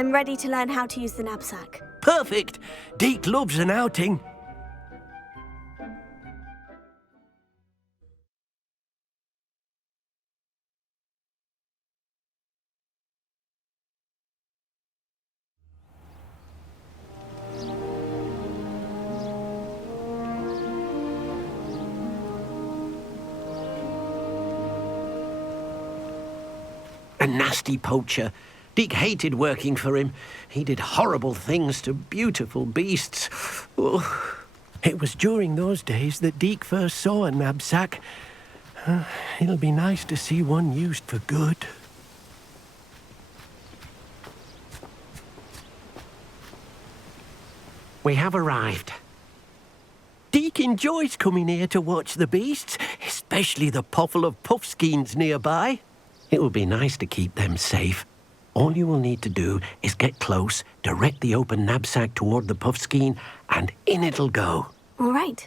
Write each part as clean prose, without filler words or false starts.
I'm ready to learn how to use the knapsack. Perfect! Deke loves an outing. A nasty poacher. Deke hated working for him. He did horrible things to beautiful beasts. Oh. It was during those days that Deke first saw a knapsack. It'll be nice to see one used for good. We have arrived. Deke enjoys coming here to watch the beasts, especially the potful of puffskeins nearby. It will be nice to keep them safe. All you will need to do is get close, direct the open knapsack toward the puffskein, and in it'll go. All right.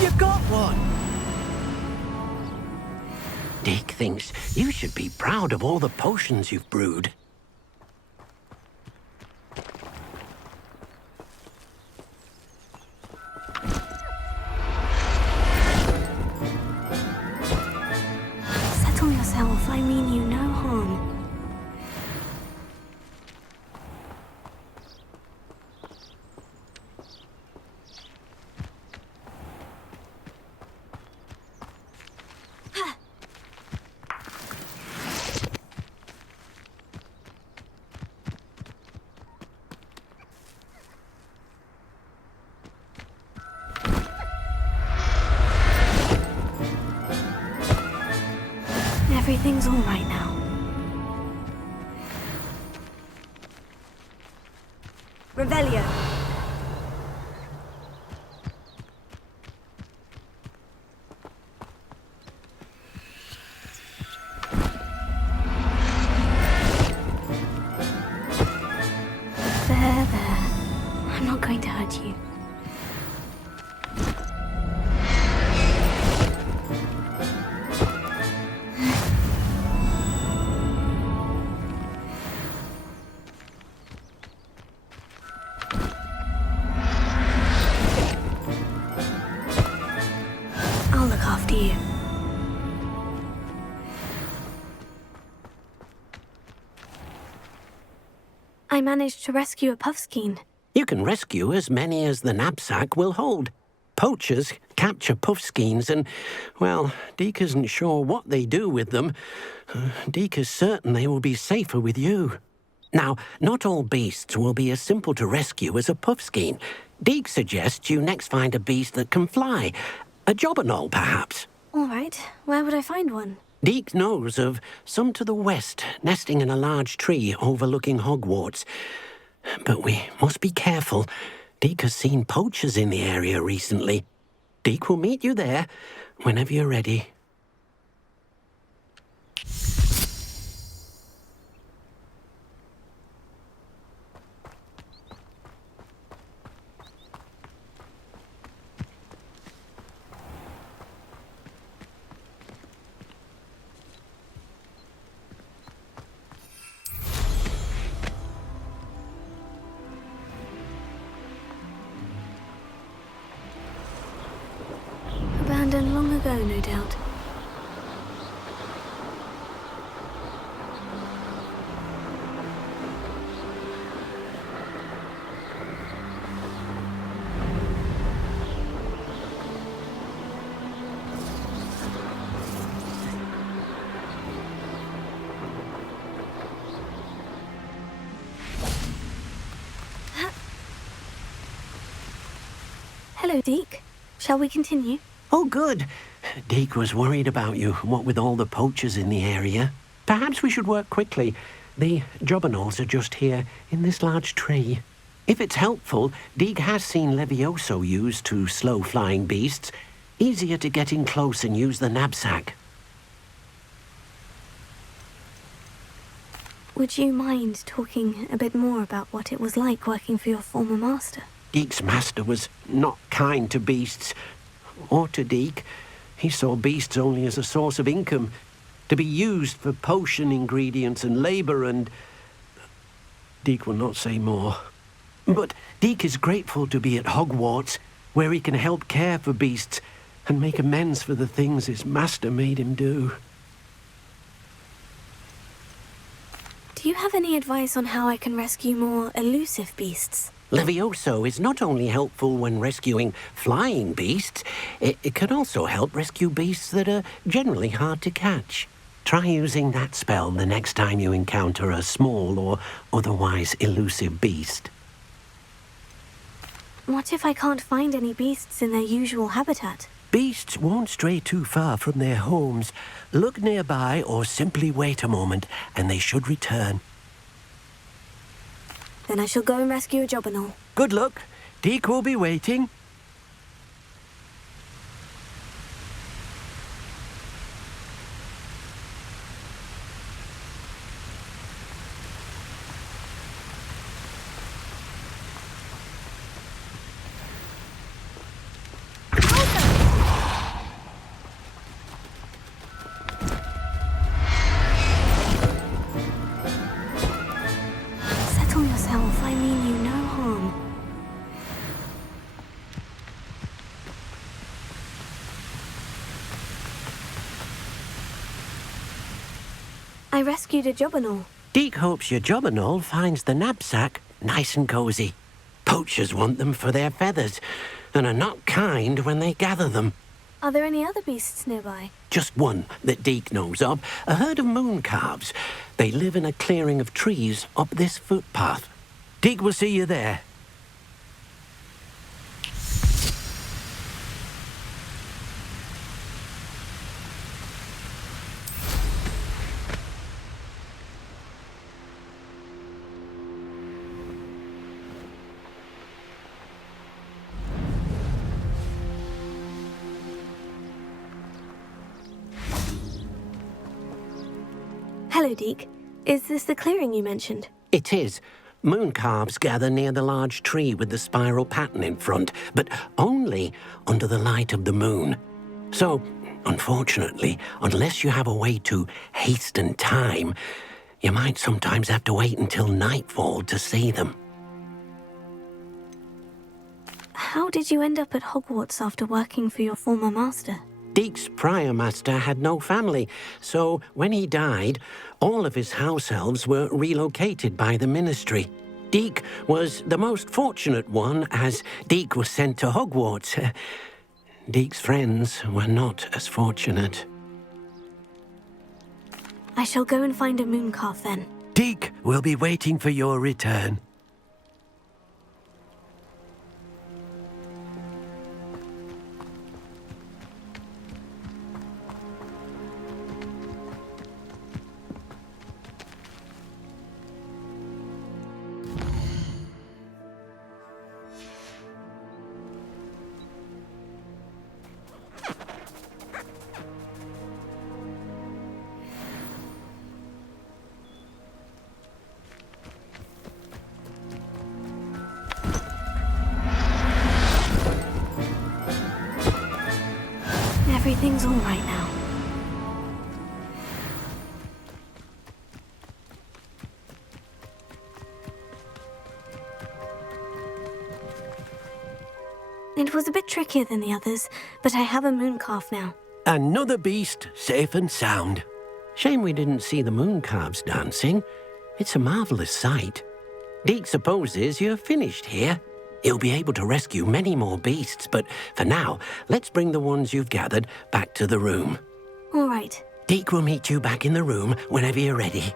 You got one! Deke thinks you should be proud of all the potions you've brewed. Settle yourself. I mean you no harm. Everything's all right now. Revelio. There. I'm not going to hurt you. I'll look after you. I managed to rescue a puffskein. You can rescue as many as the knapsack will hold. Poachers capture puffskeins and, well, Deke isn't sure what they do with them. Deke is certain they will be safer with you. Now, not all beasts will be as simple to rescue as a puffskein. Deke suggests you next find a beast that can fly. A jobberknoll, perhaps. All right. Where would I find one? Deke knows of some to the west, nesting in a large tree overlooking Hogwarts. But we must be careful. Deke has seen poachers in the area recently. Deke will meet you there whenever you're ready. Abandoned long ago, no doubt. Hello, Deke. Shall we continue? Oh, good. Deke was worried about you, what with all the poachers in the area. Perhaps we should work quickly. The jobberknolls are just here, in this large tree. If it's helpful, Deke has seen Levioso used to slow flying beasts. Easier to get in close and use the knapsack. Would you mind talking a bit more about what it was like working for your former master? Deke's master was not kind to beasts, or to Deke. He saw beasts only as a source of income, to be used for potion ingredients and labour and... Deke will not say more. But Deke is grateful to be at Hogwarts, where he can help care for beasts and make amends for the things his master made him do. Do you have any advice on how I can rescue more elusive beasts? Levioso is not only helpful when rescuing flying beasts, it can also help rescue beasts that are generally hard to catch. Try using that spell the next time you encounter a small or otherwise elusive beast. What if I can't find any beasts in their usual habitat? Beasts won't stray too far from their homes. Look nearby or simply wait a moment and they should return. Then I shall go and rescue a jobberknoll. Good luck. Deke will be waiting. Settle yourself, I mean you no harm. I rescued a jobberknoll. Deke hopes your jobberknoll finds the knapsack nice and cozy. Poachers want them for their feathers and are not kind when they gather them. Are there any other beasts nearby? Just one that Deke knows of, a herd of moon calves. They live in a clearing of trees up this footpath. Deke will see you there. Hello, Deke. Is this the clearing you mentioned? It is. Moon calves gather near the large tree with the spiral pattern in front, but only under the light of the moon. So, unfortunately, unless you have a way to hasten time, you might sometimes have to wait until nightfall to see them. How did you end up at Hogwarts after working for your former master? Deke's prior master had no family, so when he died, all of his house elves were relocated by the ministry. Deke was the most fortunate one, as Deke was sent to Hogwarts. Deke's friends were not as fortunate. I shall go and find a mooncalf then. Deke will be waiting for your return. Everything's all right now. It was a bit trickier than the others, but I have a mooncalf now. Another beast, safe and sound. Shame we didn't see the moon calves dancing. It's a marvellous sight. Deke supposes you're finished here. He'll be able to rescue many more beasts, but for now, let's bring the ones you've gathered back to the room. All right. Deke will meet you back in the room whenever you're ready.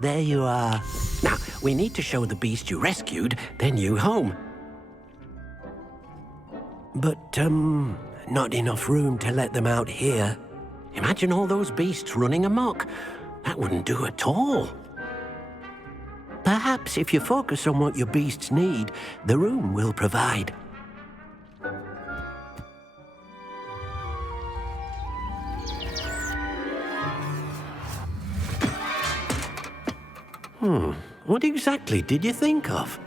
There you are. Now, we need to show the beast you rescued their new home. But, not enough room to let them out here. Imagine all those beasts running amok. That wouldn't do at all. Perhaps if you focus on what your beasts need, the room will provide. What exactly did you think of?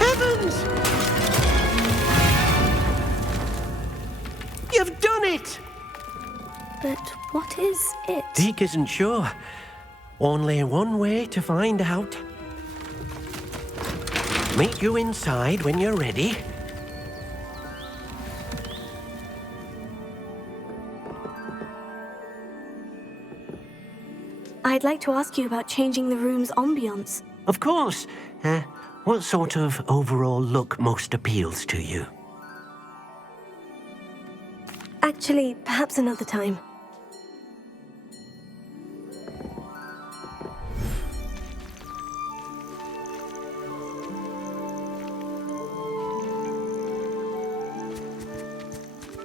Heavens! You've done it! But what is it? Deke isn't sure. Only one way to find out. Meet you inside when you're ready. I'd like to ask you about changing the room's ambience. Of course. What sort of overall look most appeals to you? Actually, perhaps another time.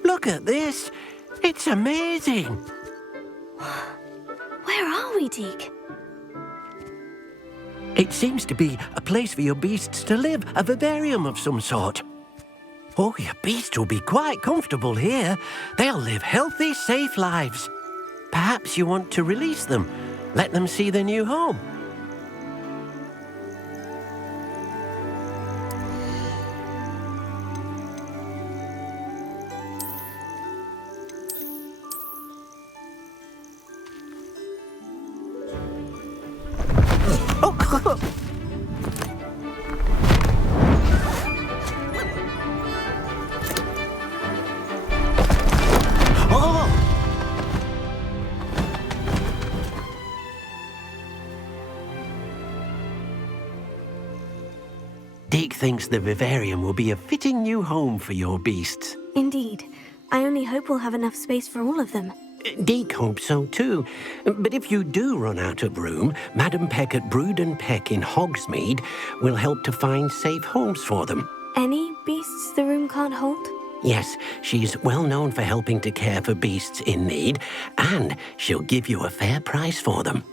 Look at this. It's amazing. Where are we, Deke? It seems to be a place for your beasts to live, a vivarium of some sort. Oh, your beasts will be quite comfortable here. They'll live healthy, safe lives. Perhaps you want to release them, let them see their new home. Deke thinks the vivarium will be a fitting new home for your beasts. Indeed. I only hope we'll have enough space for all of them. Deke hopes so too. But if you do run out of room, Madam Peck at Brood and Peck in Hogsmeade will help to find safe homes for them. Any beasts the room can't hold? Yes, she's well known for helping to care for beasts in need, and she'll give you a fair price for them.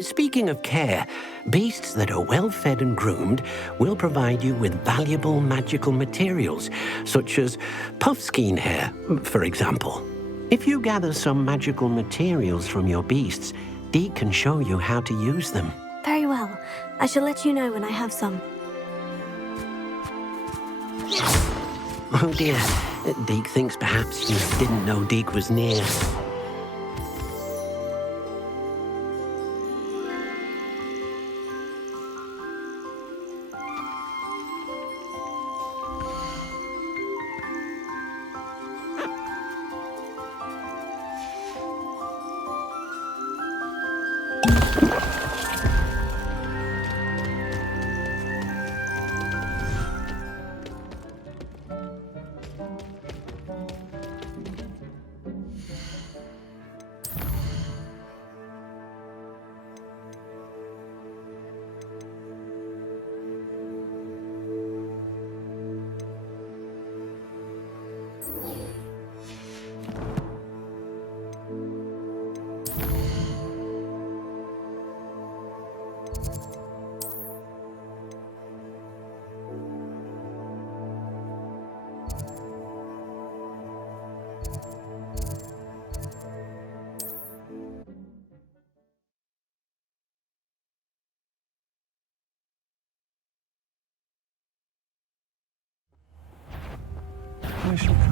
Speaking of care, beasts that are well fed and groomed will provide you with valuable magical materials, such as puffskein hair, for example. If you gather some magical materials from your beasts, Deke can show you how to use them. Very well. I shall let you know when I have some. Oh dear, Deke thinks perhaps you didn't know Deke was near.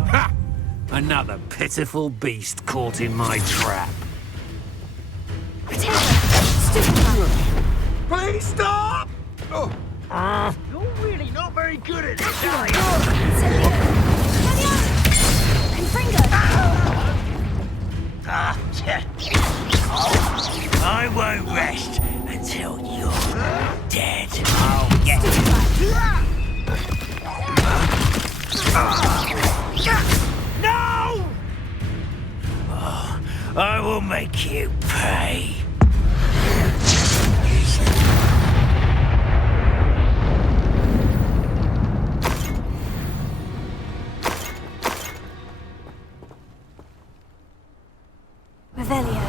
Ha! Another pitiful beast caught in my trap. Please stop! Oh. You're really not very good at this, are you? I won't rest until you're dead. I'll get No! Oh, I will make you pay. Revelio.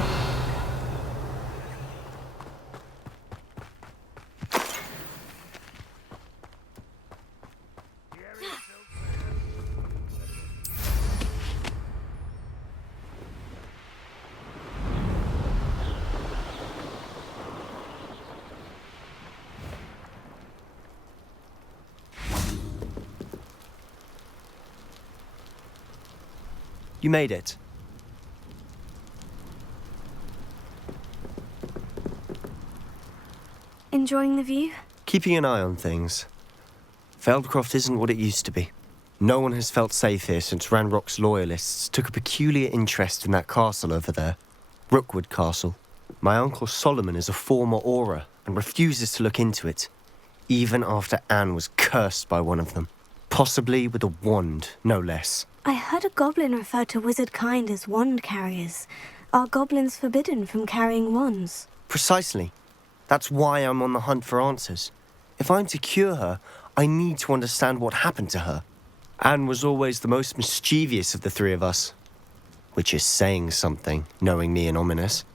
You made it. Enjoying the view? Keeping an eye on things. Feldcroft isn't what it used to be. No one has felt safe here since Ranrock's loyalists took a peculiar interest in that castle over there. Rookwood Castle. My uncle Solomon is a former Auror and refuses to look into it, even after Anne was cursed by one of them. Possibly with a wand, no less. I heard a goblin refer to wizard kind as wand carriers. Are goblins forbidden from carrying wands? Precisely. That's why I'm on the hunt for answers. If I'm to cure her, I need to understand what happened to her. Anne was always the most mischievous of the three of us. Which is saying something, knowing me and Ominous.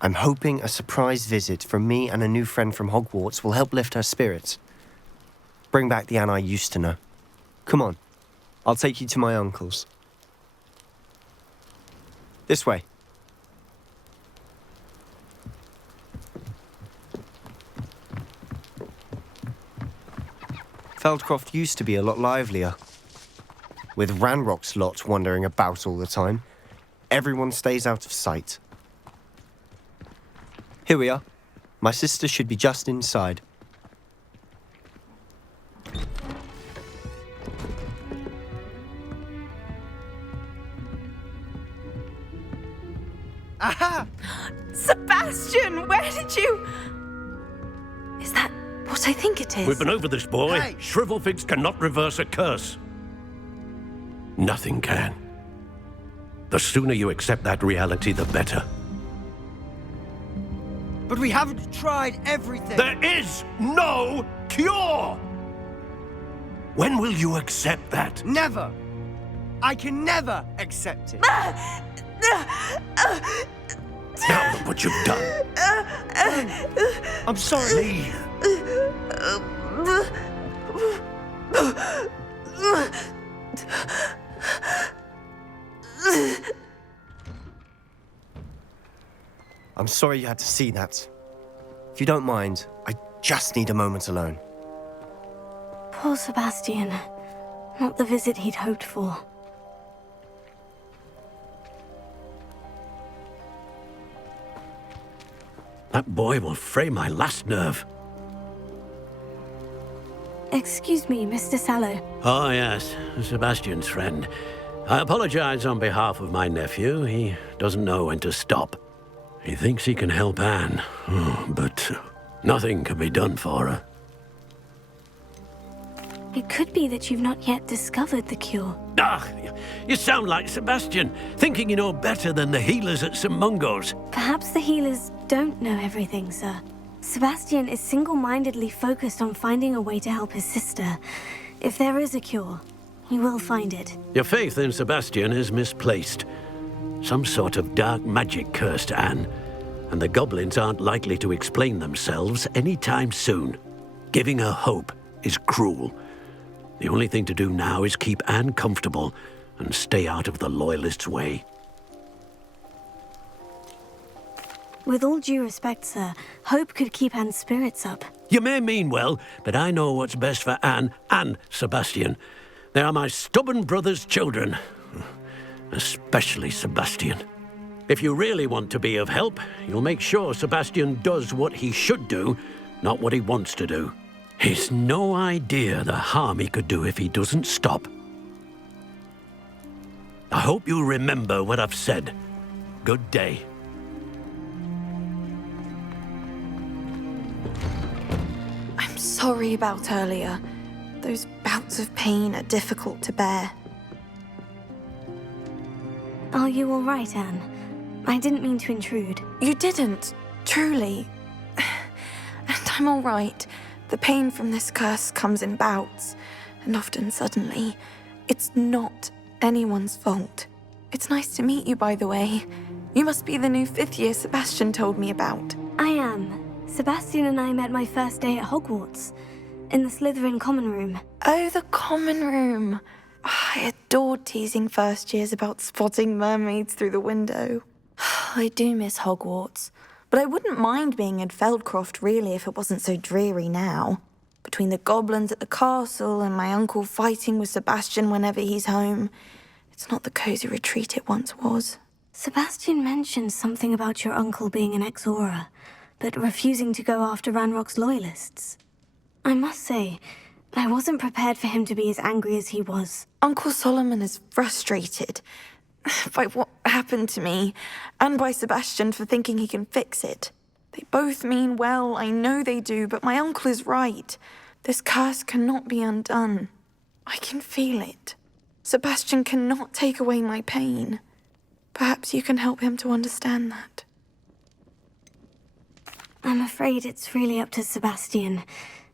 I'm hoping a surprise visit from me and a new friend from Hogwarts will help lift her spirits. Bring back the Anne I used to know. Come on, I'll take you to my uncle's. This way. Feldcroft used to be a lot livelier. With Ranrock's lot wandering about all the time, everyone stays out of sight. Here we are. My sister should be just inside. Aha! Sebastian, where did you... Is that what I think it is? We've been over this, boy. Hey! Shrivelfigs cannot reverse a curse. Nothing can. The sooner you accept that reality, the better. But we haven't tried everything. There is no cure! When will you accept that? Never. I can never accept it. Now look what you've done. I'm sorry. Leave. I'm sorry you had to see that. If you don't mind, I just need a moment alone. Poor Sebastian. Not the visit he'd hoped for. That boy will fray my last nerve. Excuse me, Mr. Sallow. Oh, yes, Sebastian's friend. I apologize on behalf of my nephew. He doesn't know when to stop. He thinks he can help Anne, but nothing can be done for her. It could be that you've not yet discovered the cure. Ah, you sound like Sebastian, thinking you know better than the healers at St. Mungo's. Perhaps the healers don't know everything, sir. Sebastian is single-mindedly focused on finding a way to help his sister. If there is a cure, he will find it. Your faith in Sebastian is misplaced. Some sort of dark magic cursed Anne, and the goblins aren't likely to explain themselves anytime soon. Giving her hope is cruel. The only thing to do now is keep Anne comfortable and stay out of the Loyalists' way. With all due respect, sir, hope could keep Anne's spirits up. You may mean well, but I know what's best for Anne and Sebastian. They are my stubborn brother's children. Especially Sebastian. If you really want to be of help, you'll make sure Sebastian does what he should do, not what he wants to do. He's no idea the harm he could do if he doesn't stop. I hope you remember what I've said. good day. I'm sorry about earlier. Those bouts of pain are difficult to bear. Are you all right, Anne? I didn't mean to intrude. You didn't, truly. And I'm all right. The pain from this curse comes in bouts, and often suddenly. It's not anyone's fault. It's nice to meet you, by the way. You must be the new 5th year Sebastian told me about. I am. Sebastian and I met my first day at Hogwarts, in the Slytherin common room. Oh, the common room. I adored teasing first years about spotting mermaids through the window. I do miss Hogwarts, but I wouldn't mind being in Feldcroft really if it wasn't so dreary now. Between the goblins at the castle and my uncle fighting with Sebastian whenever he's home, it's not the cozy retreat it once was. Sebastian mentioned something about your uncle being an ex-Auror, but refusing to go after Ranrock's loyalists. I must say, I wasn't prepared for him to be as angry as he was. Uncle Solomon is frustrated by what happened to me, and by Sebastian for thinking he can fix it. They both mean well, I know they do, but my uncle is right. This curse cannot be undone. I can feel it. Sebastian cannot take away my pain. Perhaps you can help him to understand that. I'm afraid it's really up to Sebastian,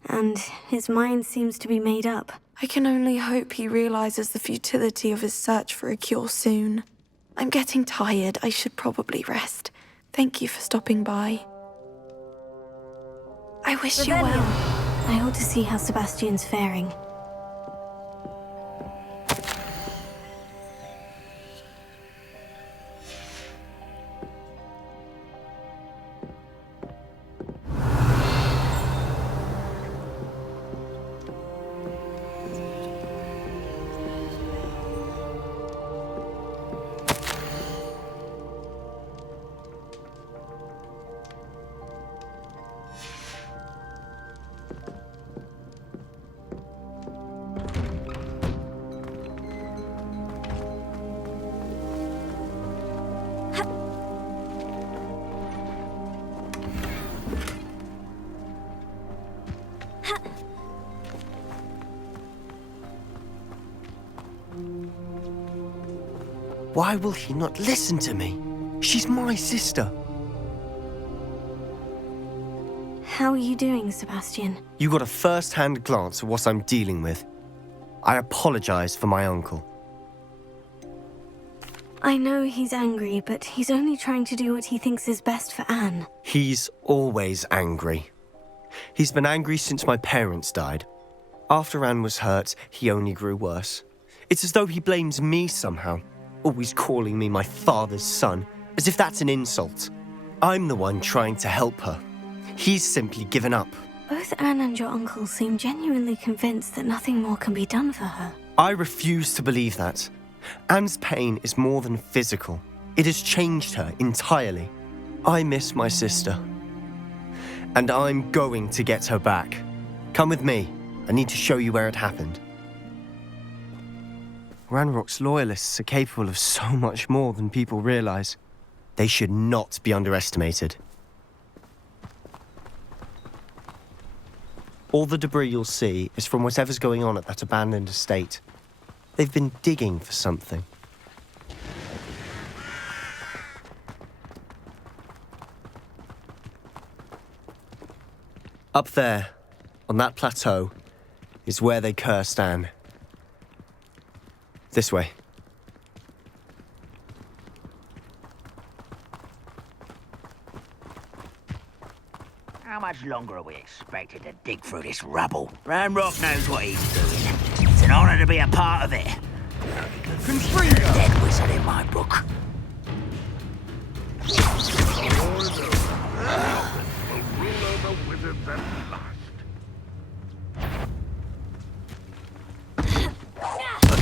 and his mind seems to be made up. I can only hope he realizes the futility of his search for a cure soon. I'm getting tired. I should probably rest. Thank you for stopping by. I wish you well. I ought to see how Sebastian's faring. Why will he not listen to me? She's my sister. How are you doing, Sebastian? You got a first-hand glance at what I'm dealing with. I apologize for my uncle. I know he's angry, but he's only trying to do what he thinks is best for Anne. He's always angry. He's been angry since my parents died. After Anne was hurt, he only grew worse. It's as though he blames me somehow, always calling me my father's son, as if that's an insult. I'm the one trying to help her. He's simply given up. Both Anne and your uncle seem genuinely convinced that nothing more can be done for her. I refuse to believe that. Anne's pain is more than physical. It has changed her entirely. I miss my sister. And I'm going to get her back. Come with me. I need to show you where it happened. Ranrock's loyalists are capable of so much more than people realize. They should not be underestimated. All the debris you'll see is from whatever's going on at that abandoned estate. They've been digging for something. Up there, on that plateau, is where they cursed Anne. This way. How much longer are we expected to dig through this rubble? Ranrock knows what he's doing. It's an honor to be a part of it. Dead wizard in my book.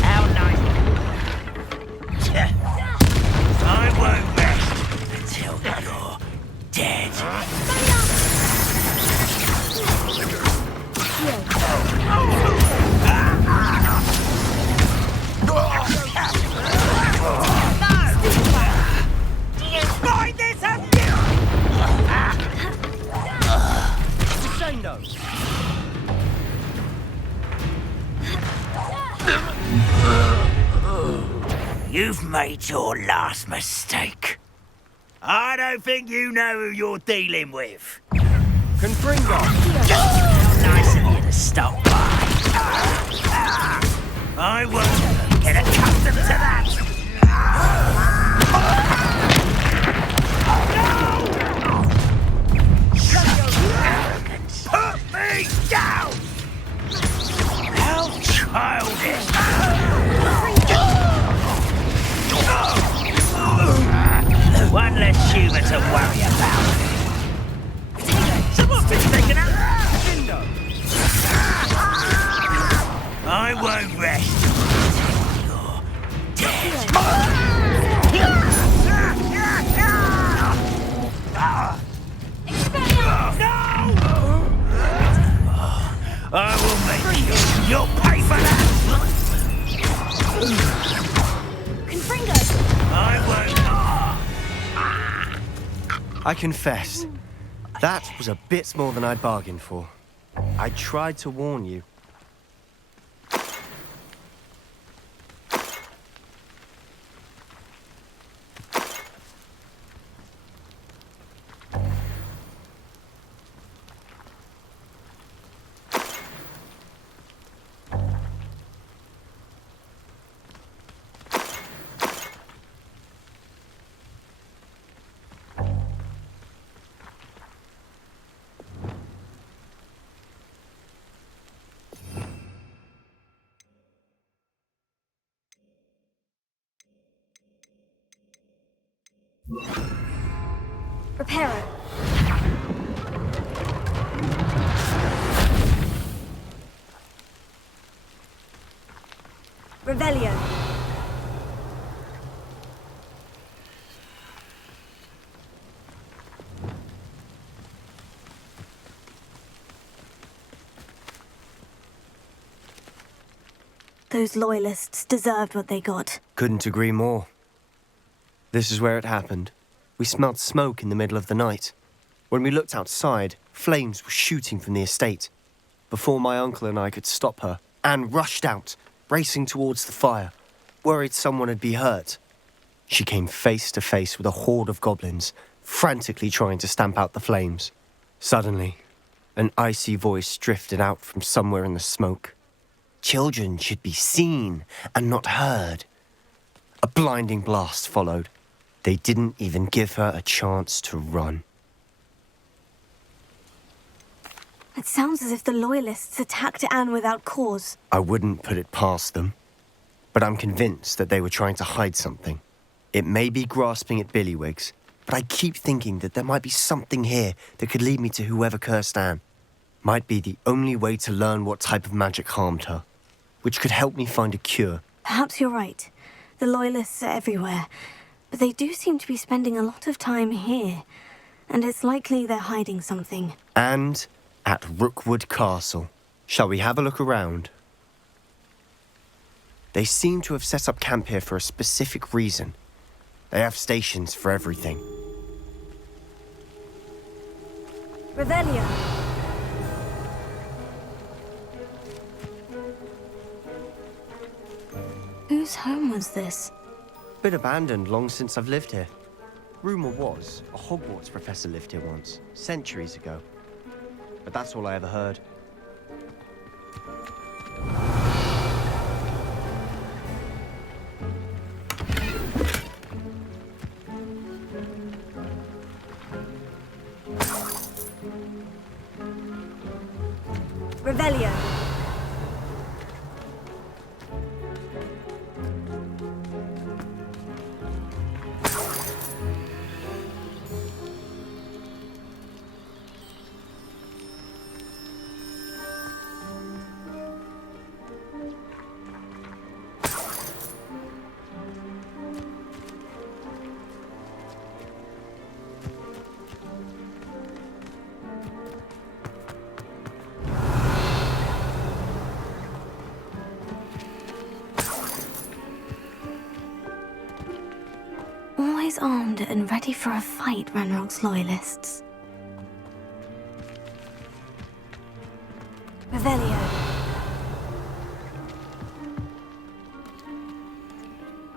How nice. I won't rest until you're dead. You've made your last mistake. I don't think you know who you're dealing with. Confringo! How nice of you to stop by. I won't get accustomed to that. Arrogance. Put me down! How childish! One less human to worry about. Someone's been taken out. I won't rest till you're dead. I will make you. You'll pay for that. I won't. I confess, that was a bit more than I'd bargained for. I tried to warn you. Reparo. Revelio. Those loyalists deserved what they got. Couldn't agree more. This is where it happened. We smelled smoke in the middle of the night. When we looked outside, flames were shooting from the estate. Before my uncle and I could stop her, Anne rushed out, racing towards the fire, worried someone had been hurt. She came face to face with a horde of goblins, frantically trying to stamp out the flames. Suddenly, an icy voice drifted out from somewhere in the smoke. Children should be seen and not heard. A blinding blast followed. They didn't even give her a chance to run. It sounds as if the Loyalists attacked Anne without cause. I wouldn't put it past them, but I'm convinced that they were trying to hide something. It may be grasping at Billywigs, but I keep thinking that there might be something here that could lead me to whoever cursed Anne. Might be the only way to learn what type of magic harmed her, which could help me find a cure. Perhaps you're right. The Loyalists are everywhere, but they do seem to be spending a lot of time here, and it's likely they're hiding something. And at Rookwood Castle. Shall we have a look around? They seem to have set up camp here for a specific reason. They have stations for everything. Revelio. Whose home was this? Been abandoned long since I've lived here. Rumour was, a Hogwarts professor lived here once, centuries ago. But that's all I ever heard. Revelio. Always armed and ready for a fight, Ranrock's Loyalists. Revelio.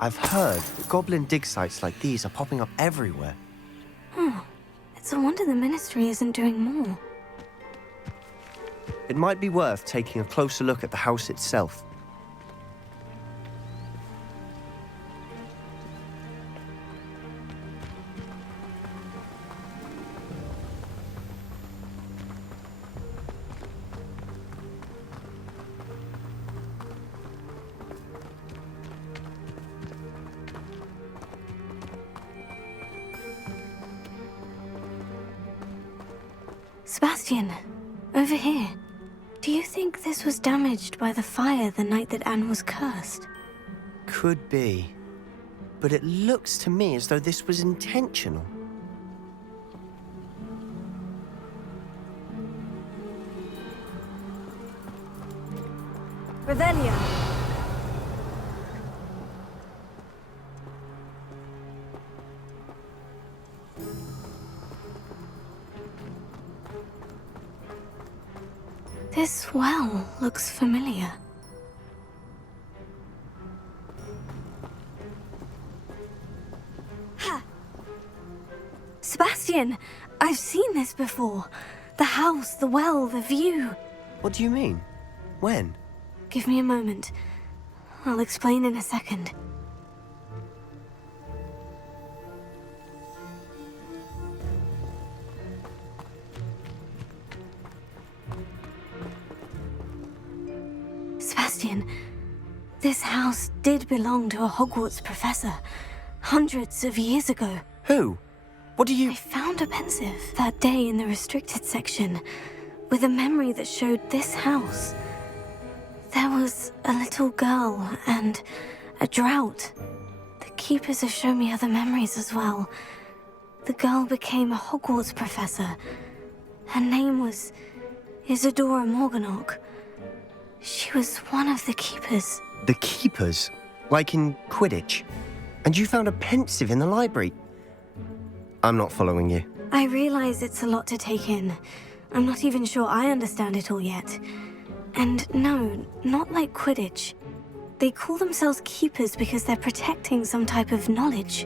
I've heard that goblin dig sites like these are popping up everywhere. It's a wonder the Ministry isn't doing more. It might be worth taking a closer look at the house itself. Sebastian, over here. Do you think this was damaged by the fire the night that Anne was cursed? Could be. But it looks to me as though this was intentional. Revelio! This well looks familiar. Ha! Sebastian, I've seen this before. The house, the well, the view. What do you mean? When? Give me a moment. I'll explain in a second. Sebastian, this house did belong to a Hogwarts professor, hundreds of years ago. Who? What do you... I found a pensive that day in the restricted section, with a memory that showed this house. There was a little girl and a drought. The keepers have shown me other memories as well. The girl became a Hogwarts professor. Her name was Isadora Morganach. She was one of the keepers. The keepers? Like in Quidditch? And you found a pensive in the library? I'm not following you. I realize it's a lot to take in. I'm not even sure I understand it all yet. And no, not like Quidditch. They call themselves keepers because they're protecting some type of knowledge.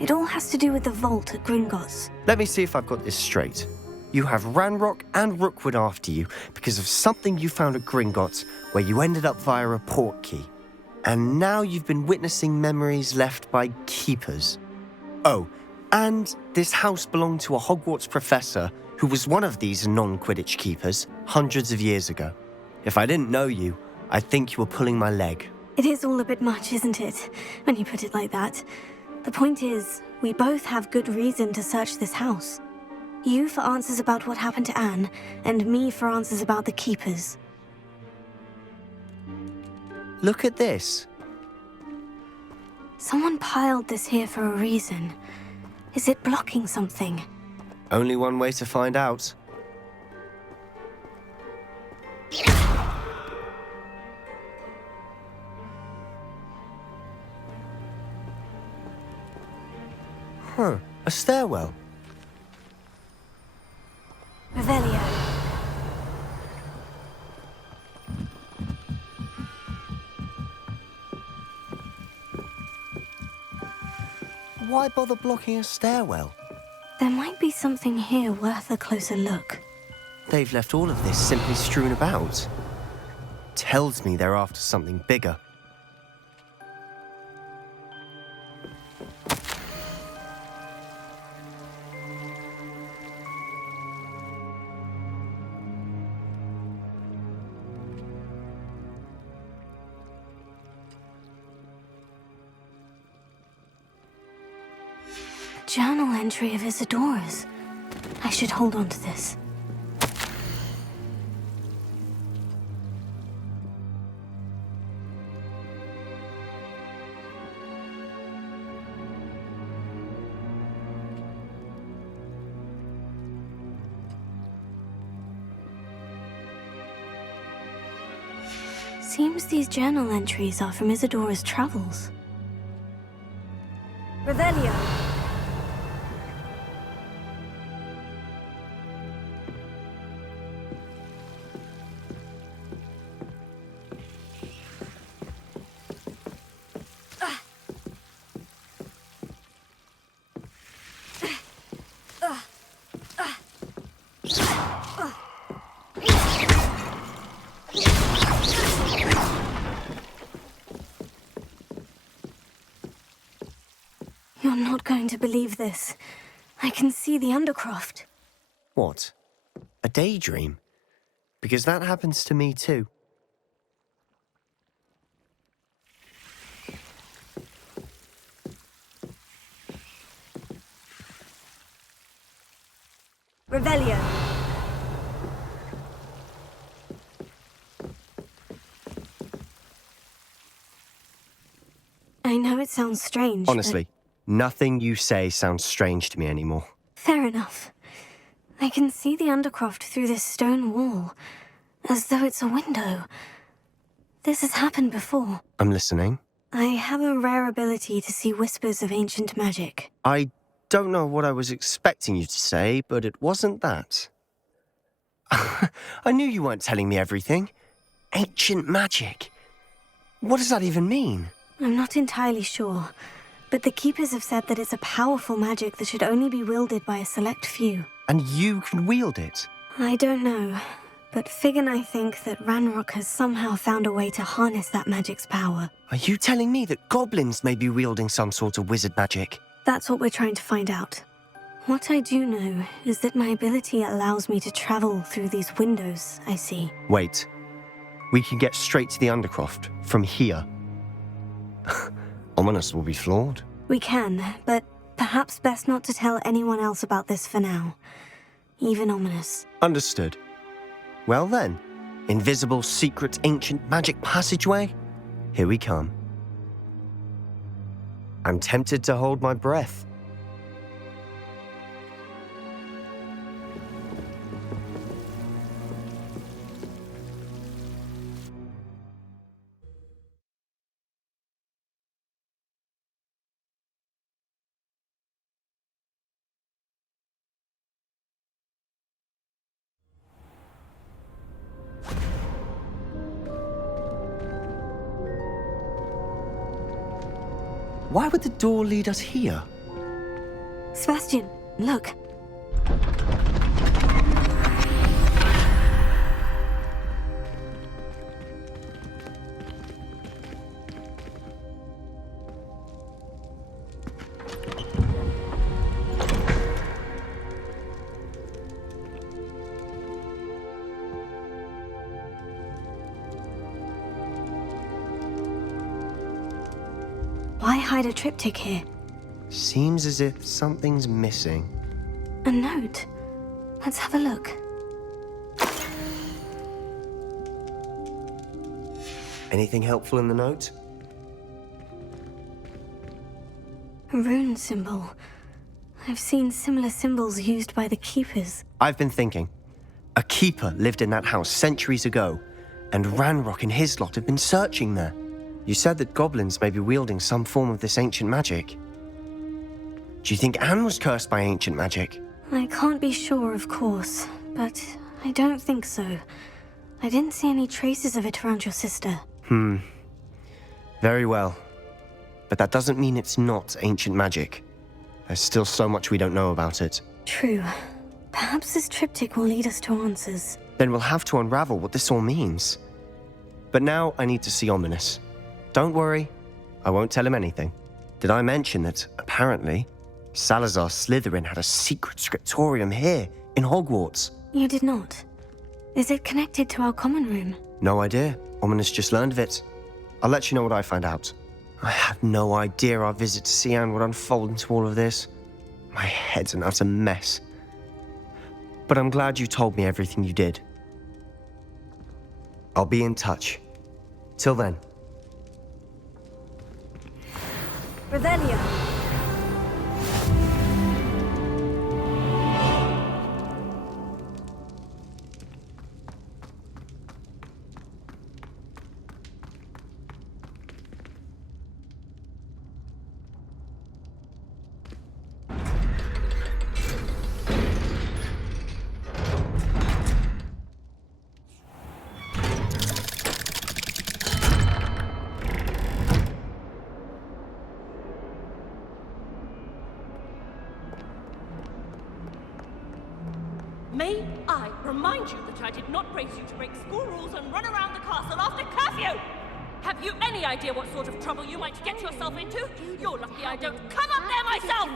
It all has to do with the vault at Gringotts. Let me see if I've got this straight. You have Ranrock and Rookwood after you because of something you found at Gringotts where you ended up via a port key. And now you've been witnessing memories left by keepers. Oh, and this house belonged to a Hogwarts professor who was one of these non-Quidditch keepers hundreds of years ago. If I didn't know you, I'd think you were pulling my leg. It is all a bit much, isn't it, when you put it like that? The point is, we both have good reason to search this house. You for answers about what happened to Anne, and me for answers about the keepers. Look at this. Someone piled this here for a reason. Is it blocking something? Only one way to find out. Huh, a stairwell. Revelio. Why bother blocking a stairwell? There might be something here worth a closer look. They've left all of this simply strewn about. Tells me they're after something bigger. Journal entry of Isadora's. I should hold on to this. Seems these journal entries are from Isadora's travels. Revelio. You're not going to believe this. I can see the Undercroft. What? A daydream? Because that happens to me too. Revelio. I know it sounds strange. Honestly, nothing you say sounds strange to me anymore. Fair enough. I can see the Undercroft through this stone wall, as though it's a window. This has happened before. I'm listening. I have a rare ability to see whispers of ancient magic. I don't know what I was expecting you to say, but it wasn't that. I knew you weren't telling me everything. Ancient magic. What does that even mean? I'm not entirely sure, but the Keepers have said that it's a powerful magic that should only be wielded by a select few. And you can wield it? I don't know, but Fig and I think that Ranrock has somehow found a way to harness that magic's power. Are you telling me that goblins may be wielding some sort of wizard magic? That's what we're trying to find out. What I do know is that my ability allows me to travel through these windows I see. Wait. We can get straight to the Undercroft from here. Ominous will be floored. We can, but perhaps best not to tell anyone else about this for now. Even Ominous. Understood. Well then, invisible, secret, ancient magic passageway? Here we come. I'm tempted to hold my breath. Why would the door lead us here? Sebastian, look. Why hide a triptych here? Seems as if something's missing. A note. Let's have a look. Anything helpful in the note? A rune symbol. I've seen similar symbols used by the Keepers. I've been thinking. A keeper lived in that house centuries ago, and Ranrock and his lot have been searching there. You said that goblins may be wielding some form of this ancient magic. Do you think Anne was cursed by ancient magic? I can't be sure, of course, but I don't think so. I didn't see any traces of it around your sister. Very well. But that doesn't mean it's not ancient magic. There's still so much we don't know about it. True. Perhaps this triptych will lead us to answers. Then we'll have to unravel what this all means. But now I need to see Ominous. Don't worry, I won't tell him anything. Did I mention that, apparently, Salazar Slytherin had a secret scriptorium here, in Hogwarts? You did not. Is it connected to our common room? No idea. Ominous just learned of it. I'll let you know what I find out. I had no idea our visit to Sian would unfold into all of this. My head's an utter mess. But I'm glad you told me everything you did. I'll be in touch. Till then. Revelio. May I remind you that I did not raise you to break school rules and run around the castle after curfew? Have you any idea what sort of trouble you might get yourself into? You're lucky I don't come up there myself!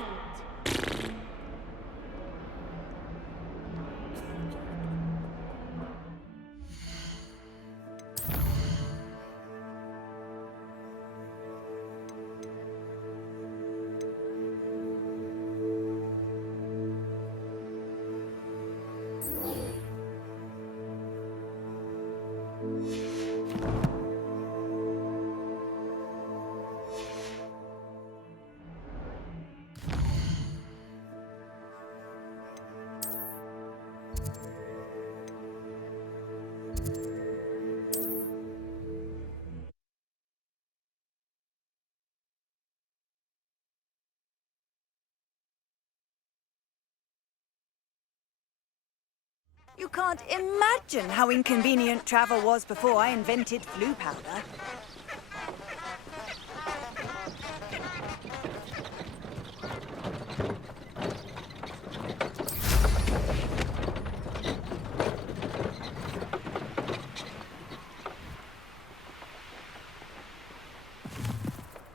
You can't imagine how inconvenient travel was before I invented flu powder.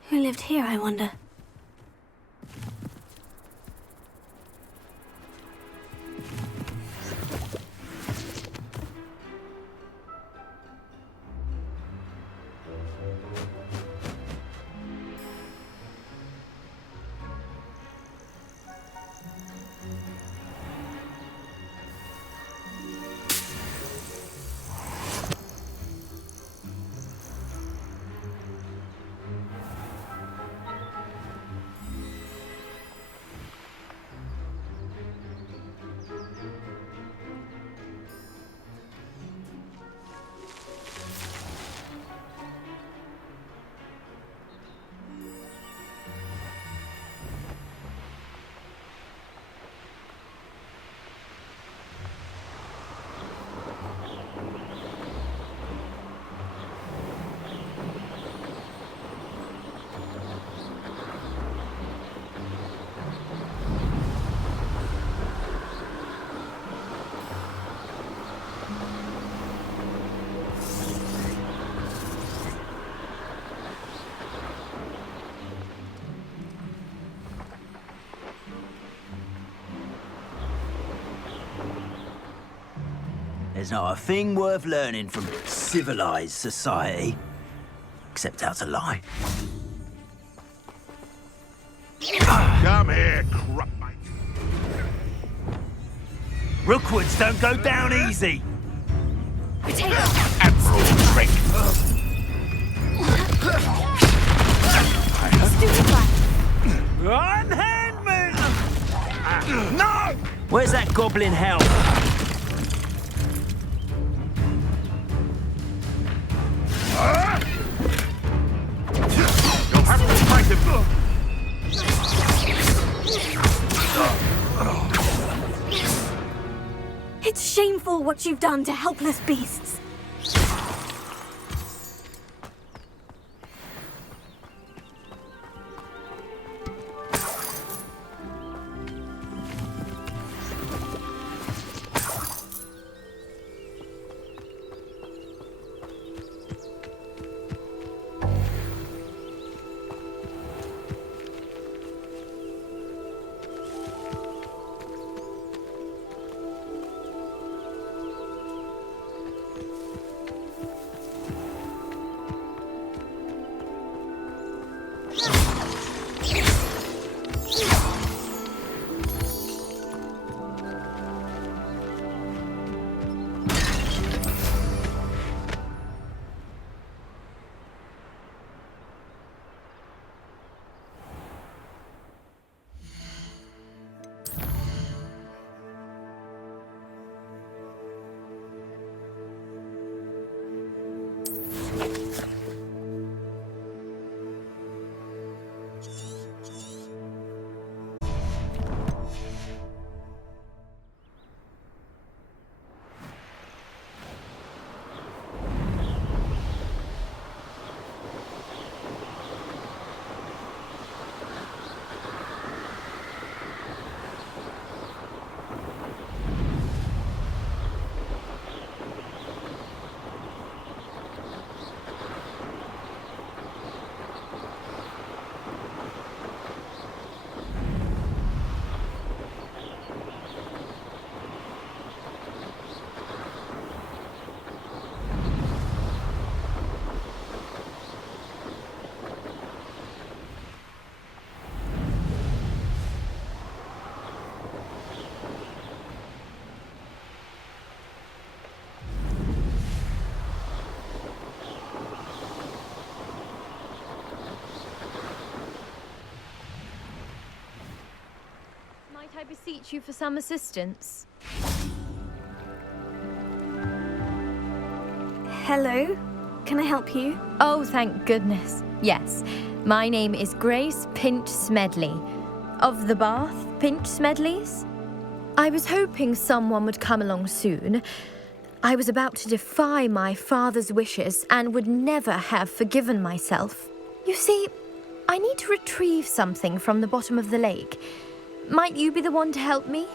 Who lived here, I wonder? There's not a thing worth learning from civilized society, except how to lie. Come here, crap. Rookwoods don't go down easy. Admiral Drake. Unhand me! No! Where's that goblin hell? You'll have to fight him. It's shameful what you've done to helpless beasts. I beseech you for some assistance? Hello? Can I help you? Oh, thank goodness. Yes. My name is Grace Pinch Smedley. Of the Bath Pinch Smedleys? I was hoping someone would come along soon. I was about to defy my father's wishes and would never have forgiven myself. You see, I need to retrieve something from the bottom of the lake. Might you be the one to help me?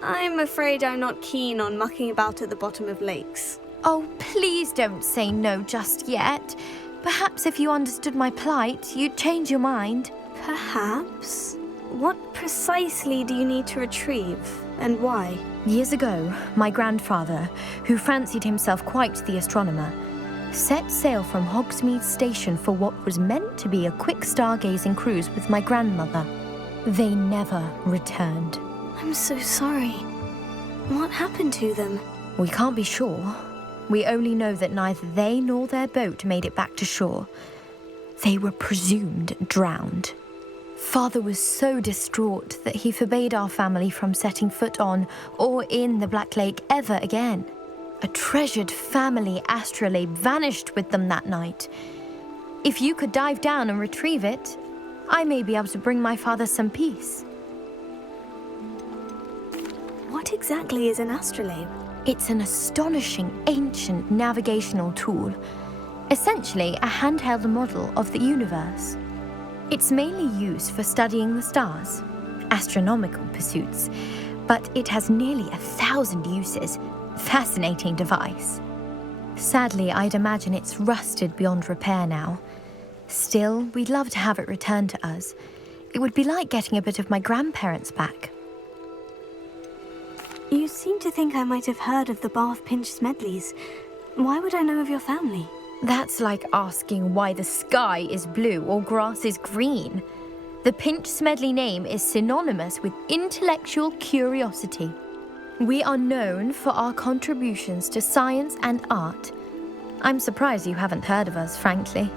I'm afraid I'm not keen on mucking about at the bottom of lakes. Oh, please don't say no just yet. Perhaps if you understood my plight, you'd change your mind. Perhaps? What precisely do you need to retrieve, and why? Years ago, my grandfather, who fancied himself quite the astronomer, set sail from Hogsmeade Station for what was meant to be a quick stargazing cruise with my grandmother. They never returned. I'm so sorry. What happened to them? We can't be sure. We only know that neither they nor their boat made it back to shore. They were presumed drowned. Father was so distraught that he forbade our family from setting foot on or in the Black Lake ever again. A treasured family astrolabe vanished with them that night. If you could dive down and retrieve it, I may be able to bring my father some peace. What exactly is an astrolabe? It's an astonishing ancient navigational tool, essentially a handheld model of the universe. It's mainly used for studying the stars, astronomical pursuits, but it has nearly 1,000 uses. Fascinating device. Sadly, I'd imagine it's rusted beyond repair now. Still, we'd love to have it returned to us. It would be like getting a bit of my grandparents back. You seem to think I might have heard of the Bath Pinch Smedleys. Why would I know of your family? That's like asking why the sky is blue or grass is green. The Pinch Smedley name is synonymous with intellectual curiosity. We are known for our contributions to science and art. I'm surprised you haven't heard of us, frankly.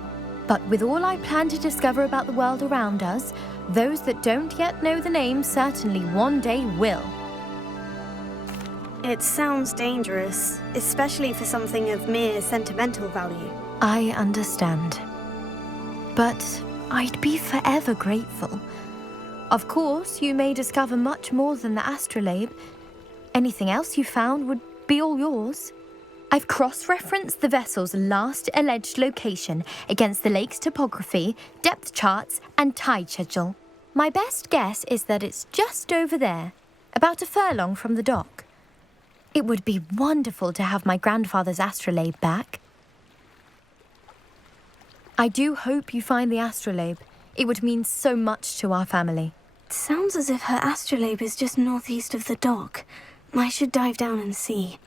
But with all I plan to discover about the world around us, those that don't yet know the name certainly one day will. It sounds dangerous, especially for something of mere sentimental value. I understand. But I'd be forever grateful. Of course, you may discover much more than the astrolabe. Anything else you found would be all yours. I've cross-referenced the vessel's last alleged location against the lake's topography, depth charts, and tide schedule. My best guess is that it's just over there, about a furlong from the dock. It would be wonderful to have my grandfather's astrolabe back. I do hope you find the astrolabe. It would mean so much to our family. It sounds as if her astrolabe is just northeast of the dock. I should dive down and see.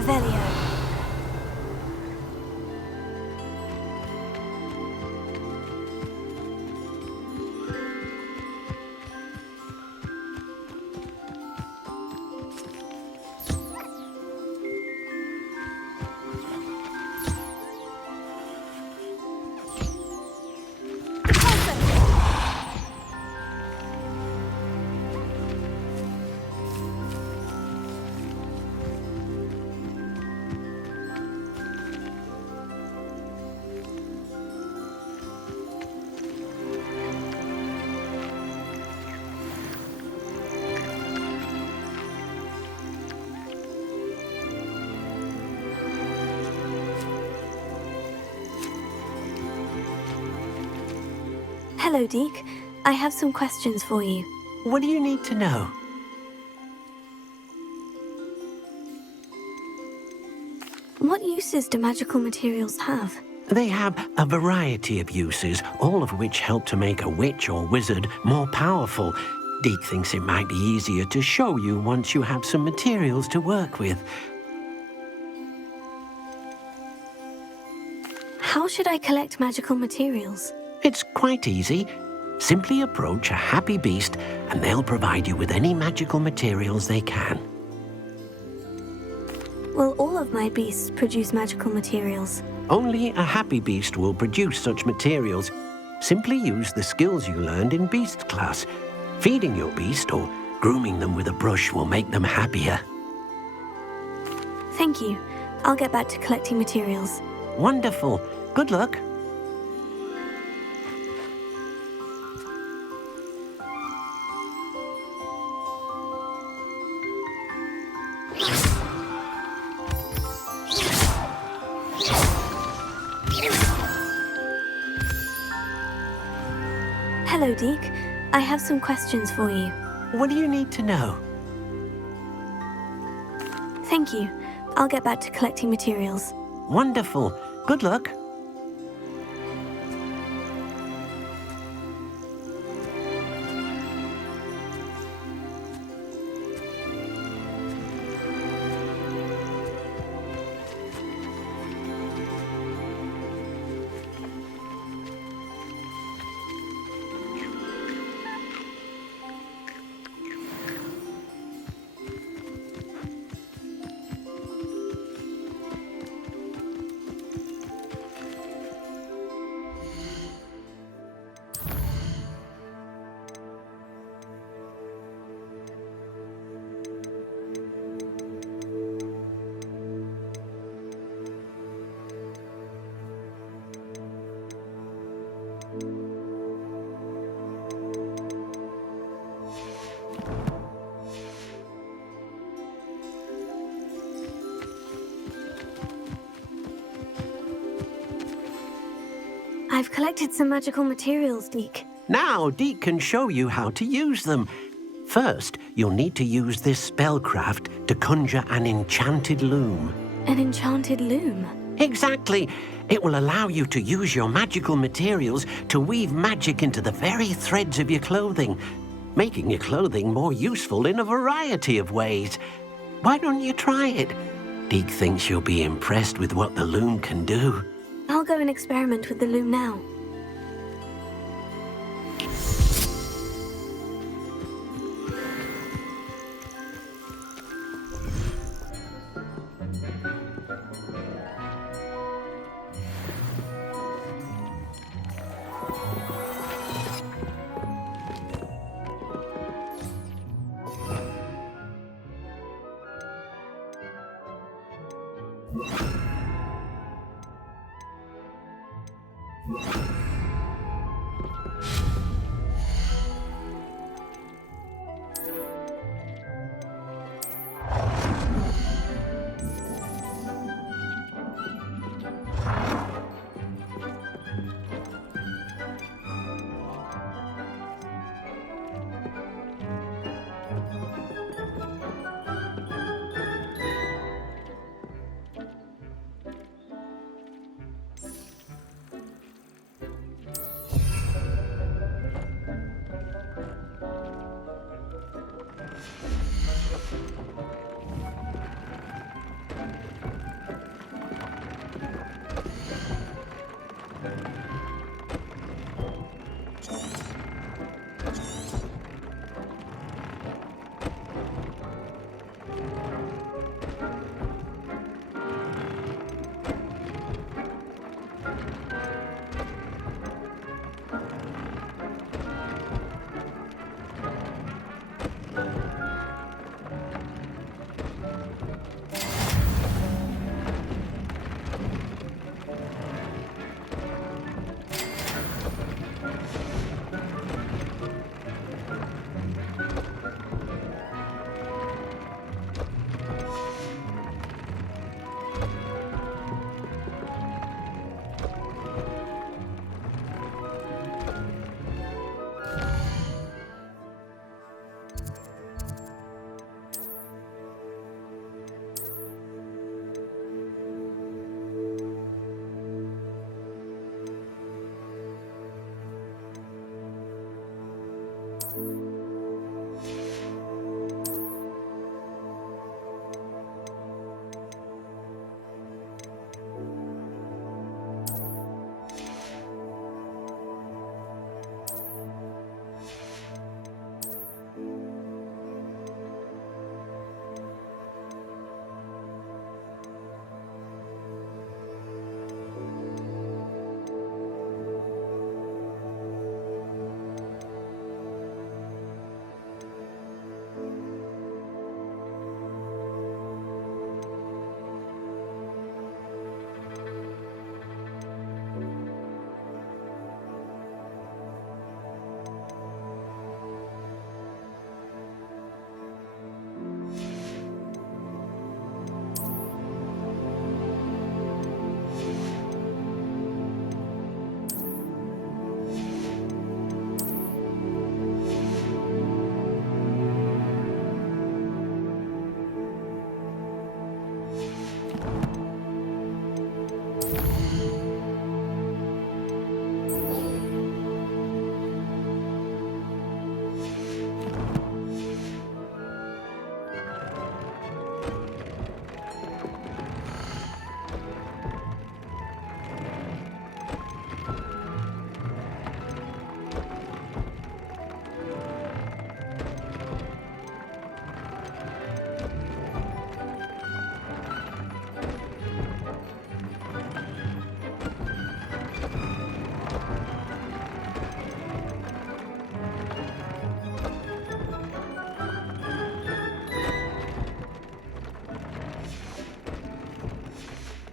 Revelio. Hello, Deke. I have some questions for you. What do you need to know? What uses do magical materials have? They have a variety of uses, all of which help to make a witch or wizard more powerful. Deke thinks it might be easier to show you once you have some materials to work with. How should I collect magical materials? It's quite easy. Simply approach a happy beast and they'll provide you with any magical materials they can. Will all of my beasts produce magical materials? Only a happy beast will produce such materials. Simply use the skills you learned in beast class. Feeding your beast or grooming them with a brush will make them happier. Thank you. I'll get back to collecting materials. Wonderful. Good luck. Hello, Deke. I have some questions for you. What do you need to know? Thank you. I'll get back to collecting materials. Wonderful. Good luck. I've collected some magical materials, Deke. Now, Deke can show you how to use them. First, you'll need to use this spellcraft to conjure an enchanted loom. An enchanted loom? Exactly. It will allow you to use your magical materials to weave magic into the very threads of your clothing, making your clothing more useful in a variety of ways. Why don't you try it? Deke thinks you'll be impressed with what the loom can do. I'll go and experiment with the loom now.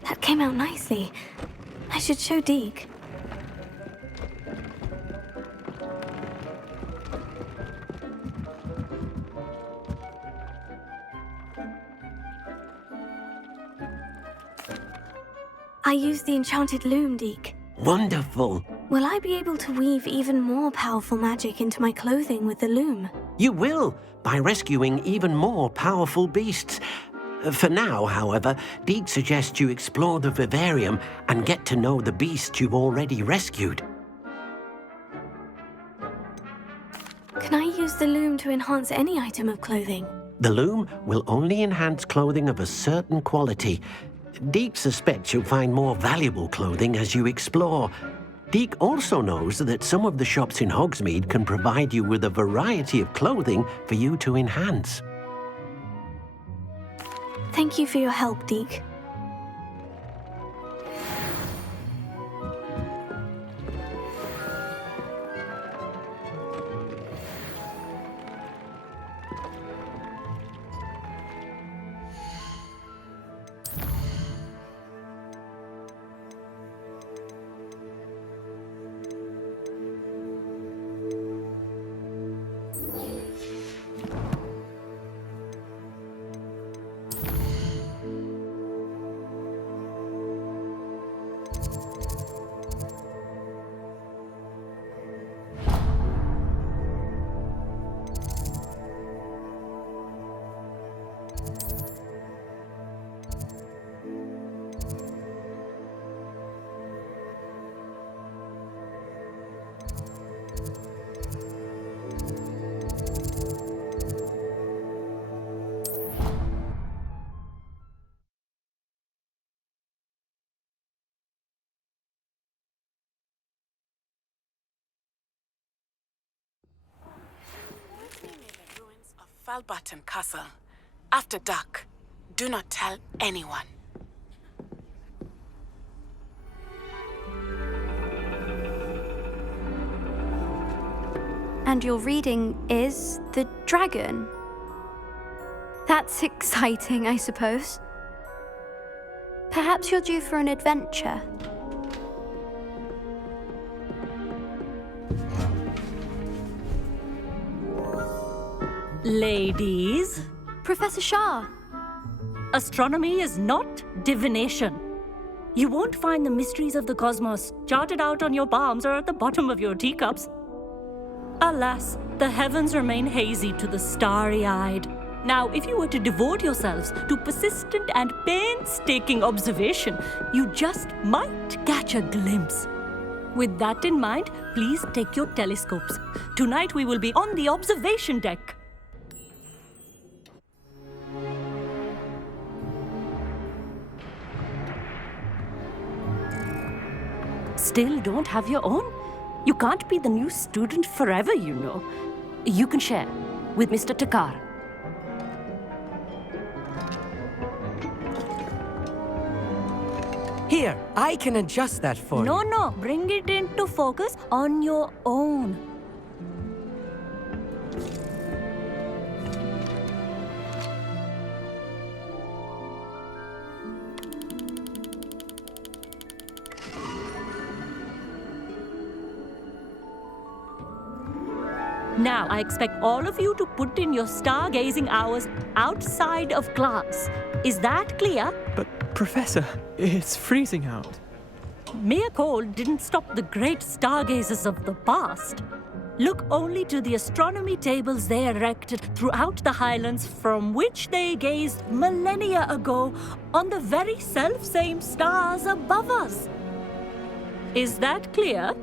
That came out nicely. I should show Deke. I used the enchanted loom, Deke. Wonderful. Will I be able to weave even more powerful magic into my clothing with the loom? You will, by rescuing even more powerful beasts. For now, however, Deke suggests you explore the vivarium and get to know the beasts you've already rescued. Can I use the loom to enhance any item of clothing? The loom will only enhance clothing of a certain quality. Deke suspects you'll find more valuable clothing as you explore. Deke also knows that some of the shops in Hogsmeade can provide you with a variety of clothing for you to enhance. Thank you for your help, Deke. Falbutton Castle. After dark. Do not tell anyone. And your reading is The Dragon. That's exciting, I suppose. Perhaps you're due for an adventure. Ladies, Professor Shah. astronomy is not divination. You won't find the mysteries of the cosmos charted out on your palms or at the bottom of your teacups. Alas, the heavens remain hazy to the starry-eyed. Now, if you were to devote yourselves to persistent and painstaking observation, you just might catch a glimpse. With that in mind, please take your telescopes. Tonight we will be on the observation deck. Still don't have your own? You can't be the new student forever, you know. You can share with Mr. Takar. Here, I can adjust that for you. No, bring it into focus on your own. Now, I expect all of you to put in your stargazing hours outside of class. Is that clear? But, Professor, it's freezing out. Mere cold didn't stop the great stargazers of the past. Look only to the astronomy tables they erected throughout the highlands from which they gazed millennia ago on the very self-same stars above us. Is that clear?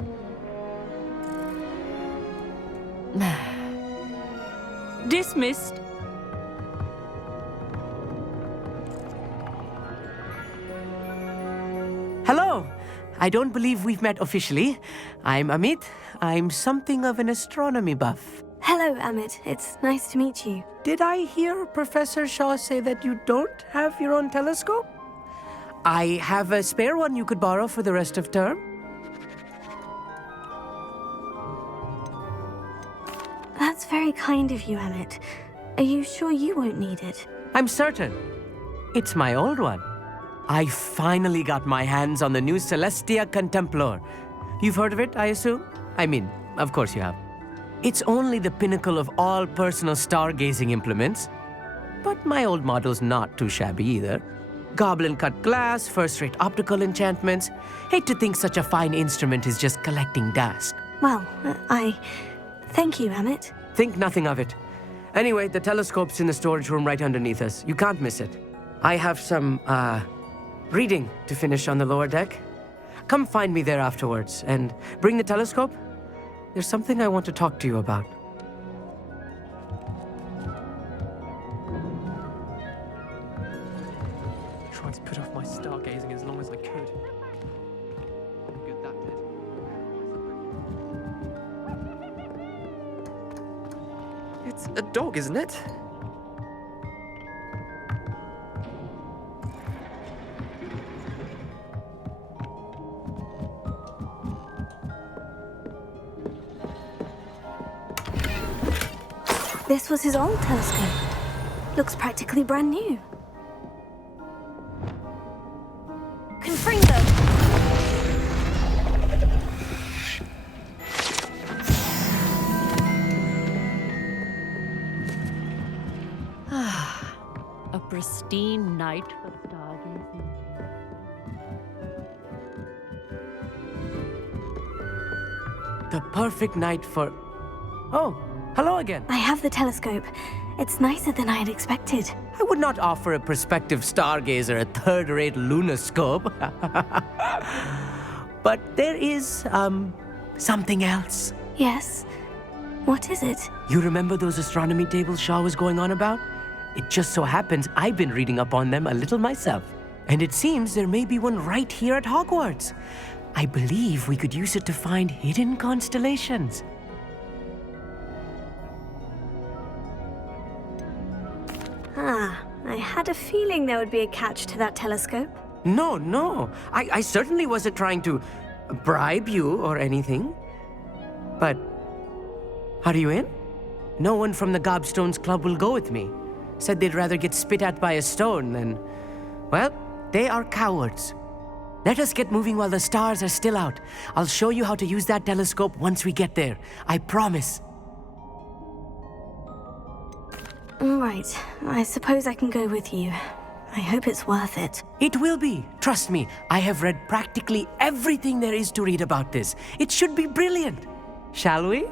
Dismissed. Hello. I don't believe we've met officially. I'm Amit. I'm something of an astronomy buff. Hello, Amit. It's nice to meet you. Did I hear Professor Shaw say that you don't have your own telescope? I have a spare one you could borrow for the rest of term. That's very kind of you, Amit. Are you sure you won't need it? I'm certain. It's my old one. I finally got my hands on the new Celestia Contemplar. You've heard of it, I assume? I mean, of course you have. It's only the pinnacle of all personal stargazing implements. But my old model's not too shabby either. Goblin-cut glass, first-rate optical enchantments. Hate to think such a fine instrument is just collecting dust. Well, thank you, Amit. Think nothing of it. Anyway, the telescope's in the storage room right underneath us. You can't miss it. I have some, reading to finish on the lower deck. Come find me there afterwards, and bring the telescope. There's something I want to talk to you about. I tried to put off my stargazing as long as I could. Good that did. It's a dog, isn't it? This was his old telescope. Looks practically brand new. Confringo! A pristine night for stargazing. The perfect night for... Oh, hello again. I have the telescope. It's nicer than I had expected. I would not offer a prospective stargazer a third-rate lunoscope. But there is, something else. Yes? What is it? You remember those astronomy tables Shaw was going on about? It just so happens I've been reading up on them a little myself. And it seems there may be one right here at Hogwarts. I believe we could use it to find hidden constellations. had a feeling there would be a catch to that telescope. No, no. I certainly wasn't trying to bribe you or anything. But are you in? No one from the Gobstones Club will go with me. Said they'd rather get spit at by a stone than... Well, they are cowards. Let us get moving while the stars are still out. I'll show you how to use that telescope once we get there. I promise. All right, I suppose I can go with you. I hope it's worth it. It will be. Trust me, I have read practically everything there is to read about this. It should be brilliant. Shall we?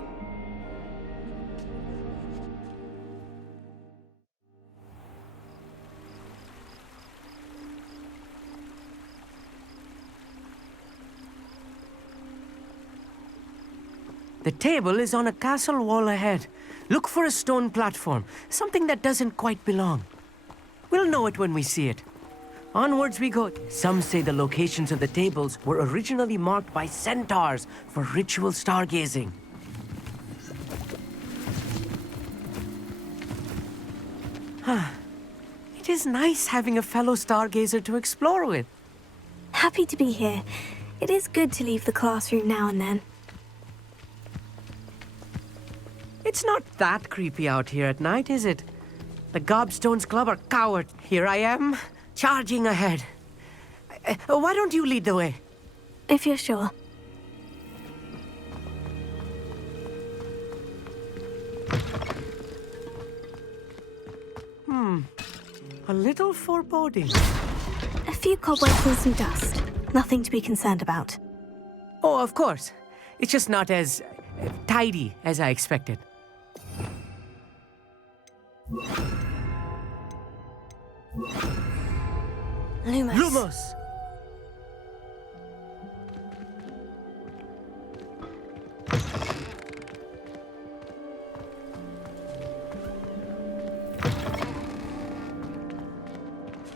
The table is on a castle wall ahead. Look for a stone platform, something that doesn't quite belong. We'll know it when we see it. Onwards we go. Some say the locations of the tables were originally marked by centaurs for ritual stargazing. It is nice having a fellow stargazer to explore with. Happy to be here. It is good to leave the classroom now and then. It's not that creepy out here at night, is it? The Gobstones Club are cowards. Here I am, charging ahead. Why don't you lead the way? If you're sure. A little foreboding. A few cobwebs and some dust. Nothing to be concerned about. Oh, of course. It's just not as tidy as I expected. Lumos. Lumos!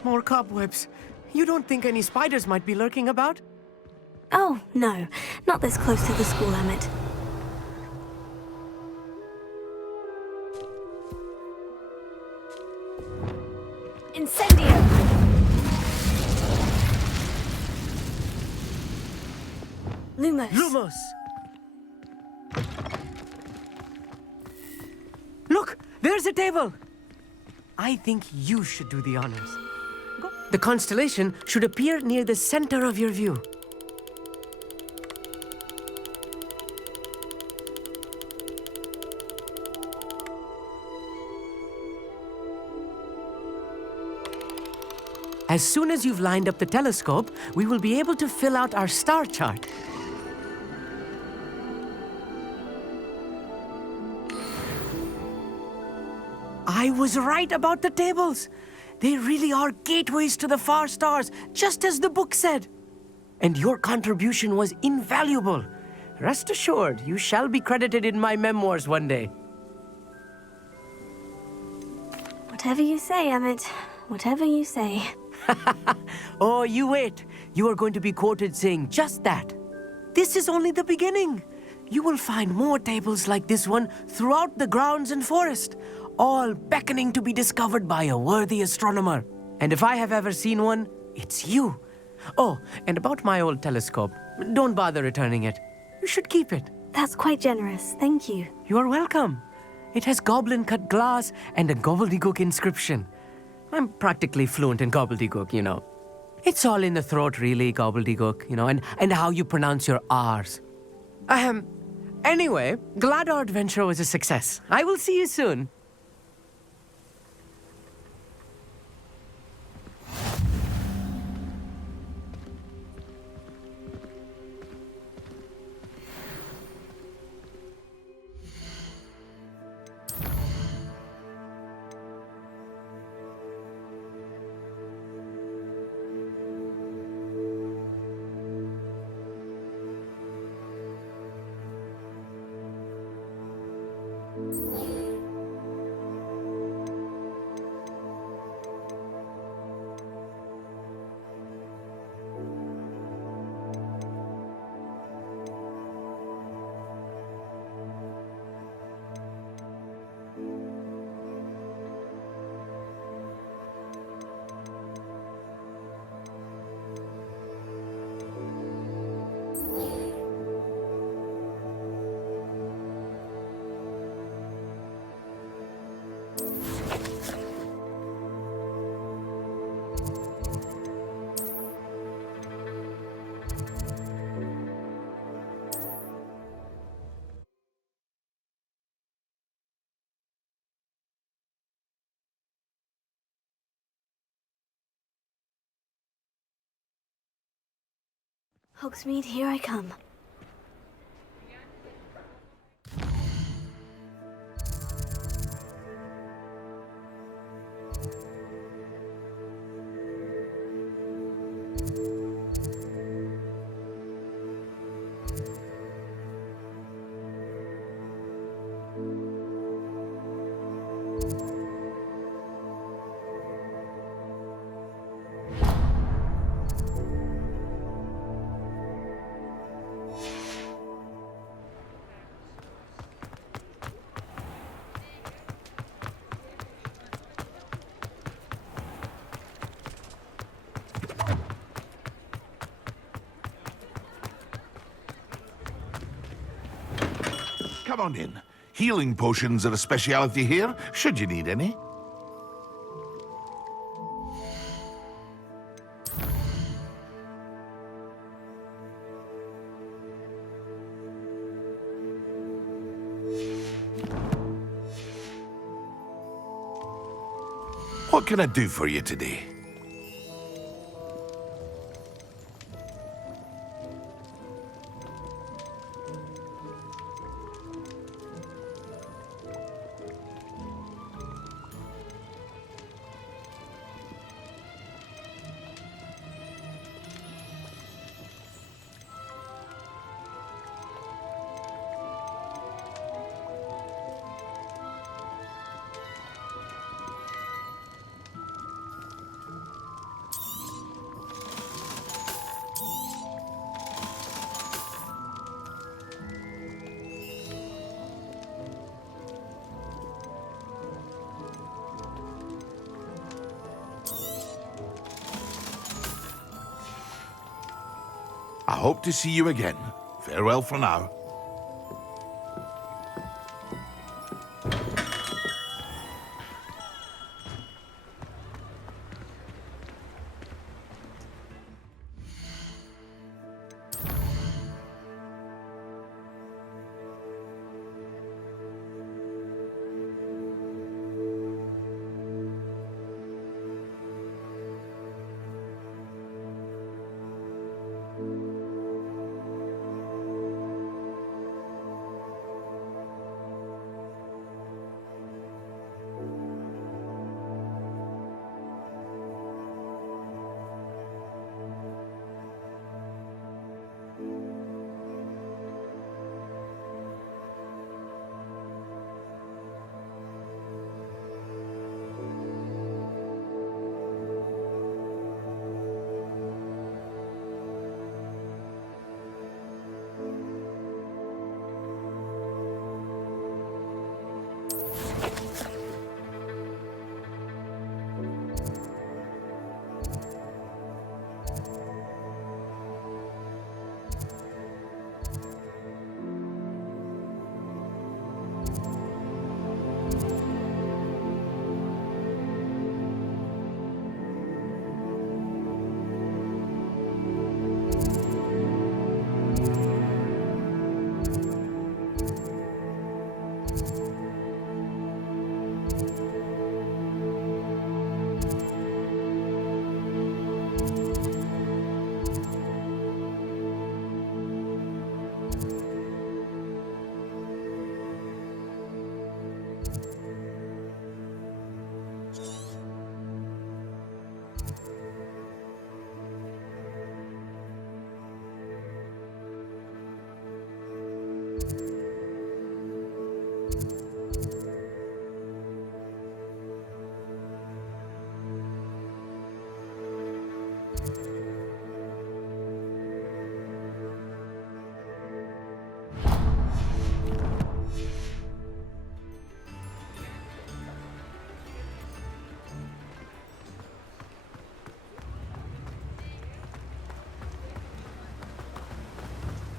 More cobwebs. You don't think any spiders might be lurking about? Oh, no. Not this close to the school, Emmett. Incendio! Lumos. Lumos! Look! There's a table! I think you should do the honors. The constellation should appear near the center of your view. As soon as you've lined up the telescope, we will be able to fill out our star chart. I was right about the tables. They really are gateways to the far stars, just as the book said. And your contribution was invaluable. Rest assured, you shall be credited in my memoirs one day. Whatever you say, Emmett. Whatever you say. Oh, you wait. You are going to be quoted saying just that. This is only the beginning. You will find more tables like this one throughout the grounds and forest, all beckoning to be discovered by a worthy astronomer. And if I have ever seen one, it's you. Oh, and about my old telescope, don't bother returning it. You should keep it. That's quite generous, thank you. You are welcome. It has goblin-cut glass and a gobbledygook inscription. I'm practically fluent in gobbledygook, you know. It's all in the throat, really, gobbledygook, you know, and how you pronounce your R's. Anyway, glad our adventure was a success. I will see you soon. Hogsmeade, here I come. Come on in. Healing potions are a speciality here, should you need any. What can I do for you today? I hope to see you again. Farewell for now.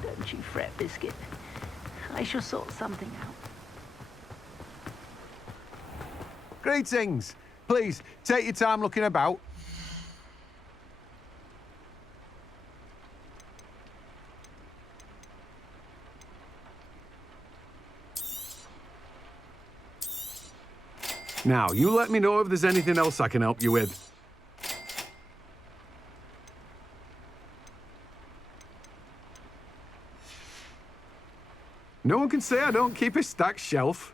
Don't you fret, Biscuit. I shall sort something out. Greetings. Please, take your time looking about. Now, you let me know if there's anything else I can help you with. Don't you fret, Biscuit. I shall sort something out. Greetings. Please, take your time looking about. Now, you let me know if there's anything else I can help you with. Now, you let me know if there's anything else I can help you with. No one can say I don't keep a stacked shelf.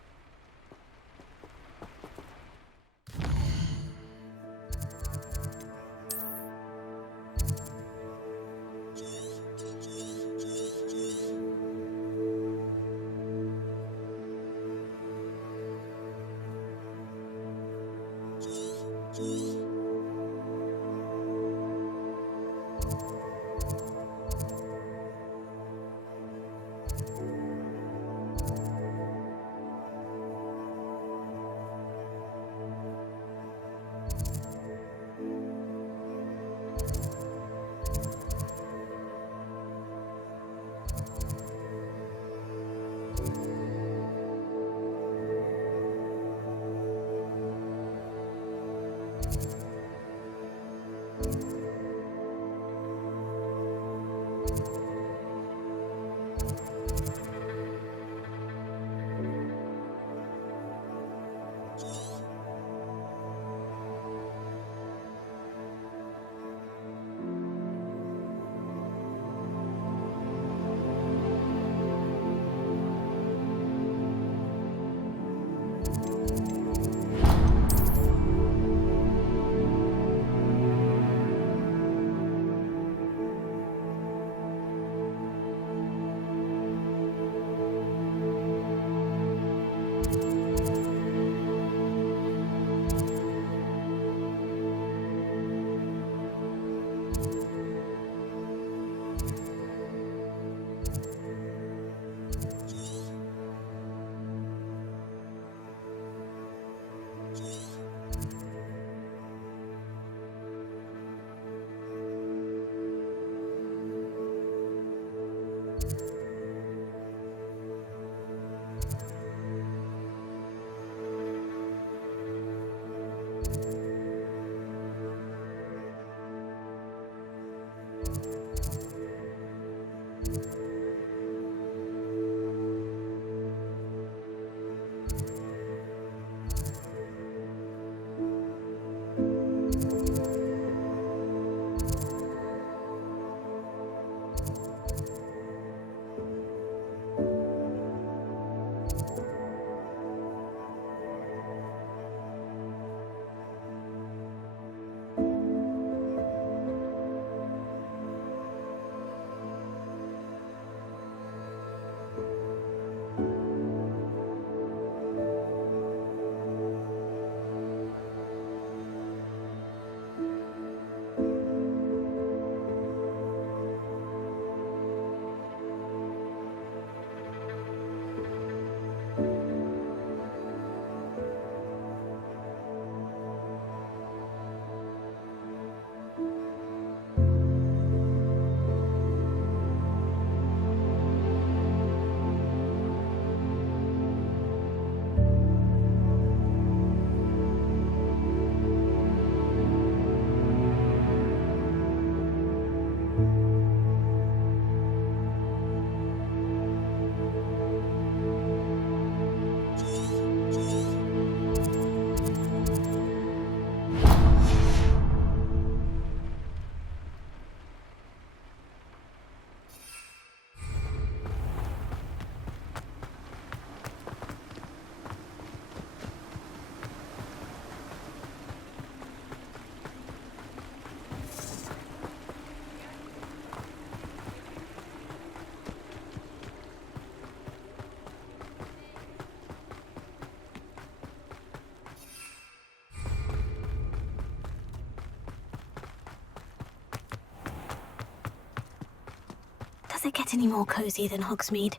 Does it get any more cozy than Hogsmeade?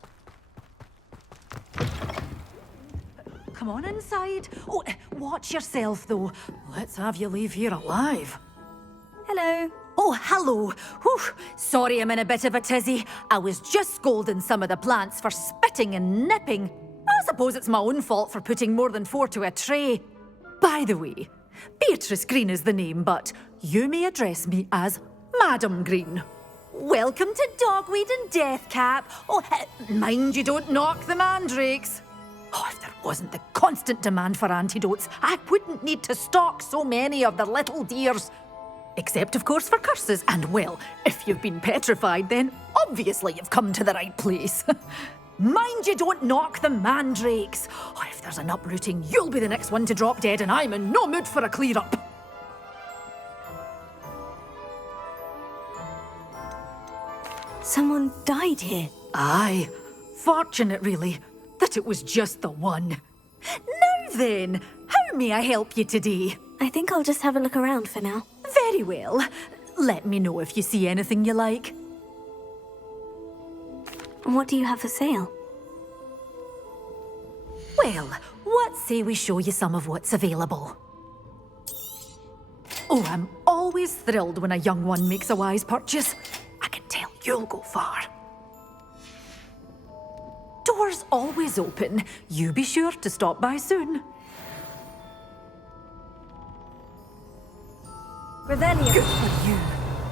Come on inside. Oh, watch yourself, though. Let's have you leave here alive. Hello. Oh, hello. Whew. Sorry I'm in a bit of a tizzy. I was just scolding some of the plants for spitting and nipping. I suppose it's my own fault for putting more than 4 to a tray. By the way, Beatrice Green is the name, but you may address me as Madam Green. Welcome to Dogweed and Deathcap. Oh, mind you don't knock the mandrakes. Oh, if there wasn't the constant demand for antidotes, I wouldn't need to stock so many of the little dears. Except, of course, for curses. And, well, if you've been petrified, then obviously you've come to the right place. Mind you don't knock the mandrakes. Oh, if there's an uprooting, you'll be the next one to drop dead, and I'm in no mood for a clear-up. Someone died here. Aye. Fortunate, really, that it was just the one. Now then, how may I help you today? I think I'll just have a look around for now. Very well. Let me know if you see anything you like. What do you have for sale? Well, what say we show you some of what's available? Oh, I'm always thrilled when a young one makes a wise purchase. I can tell you'll go far. Doors always open. You be sure to stop by soon. Revelio. Good for you.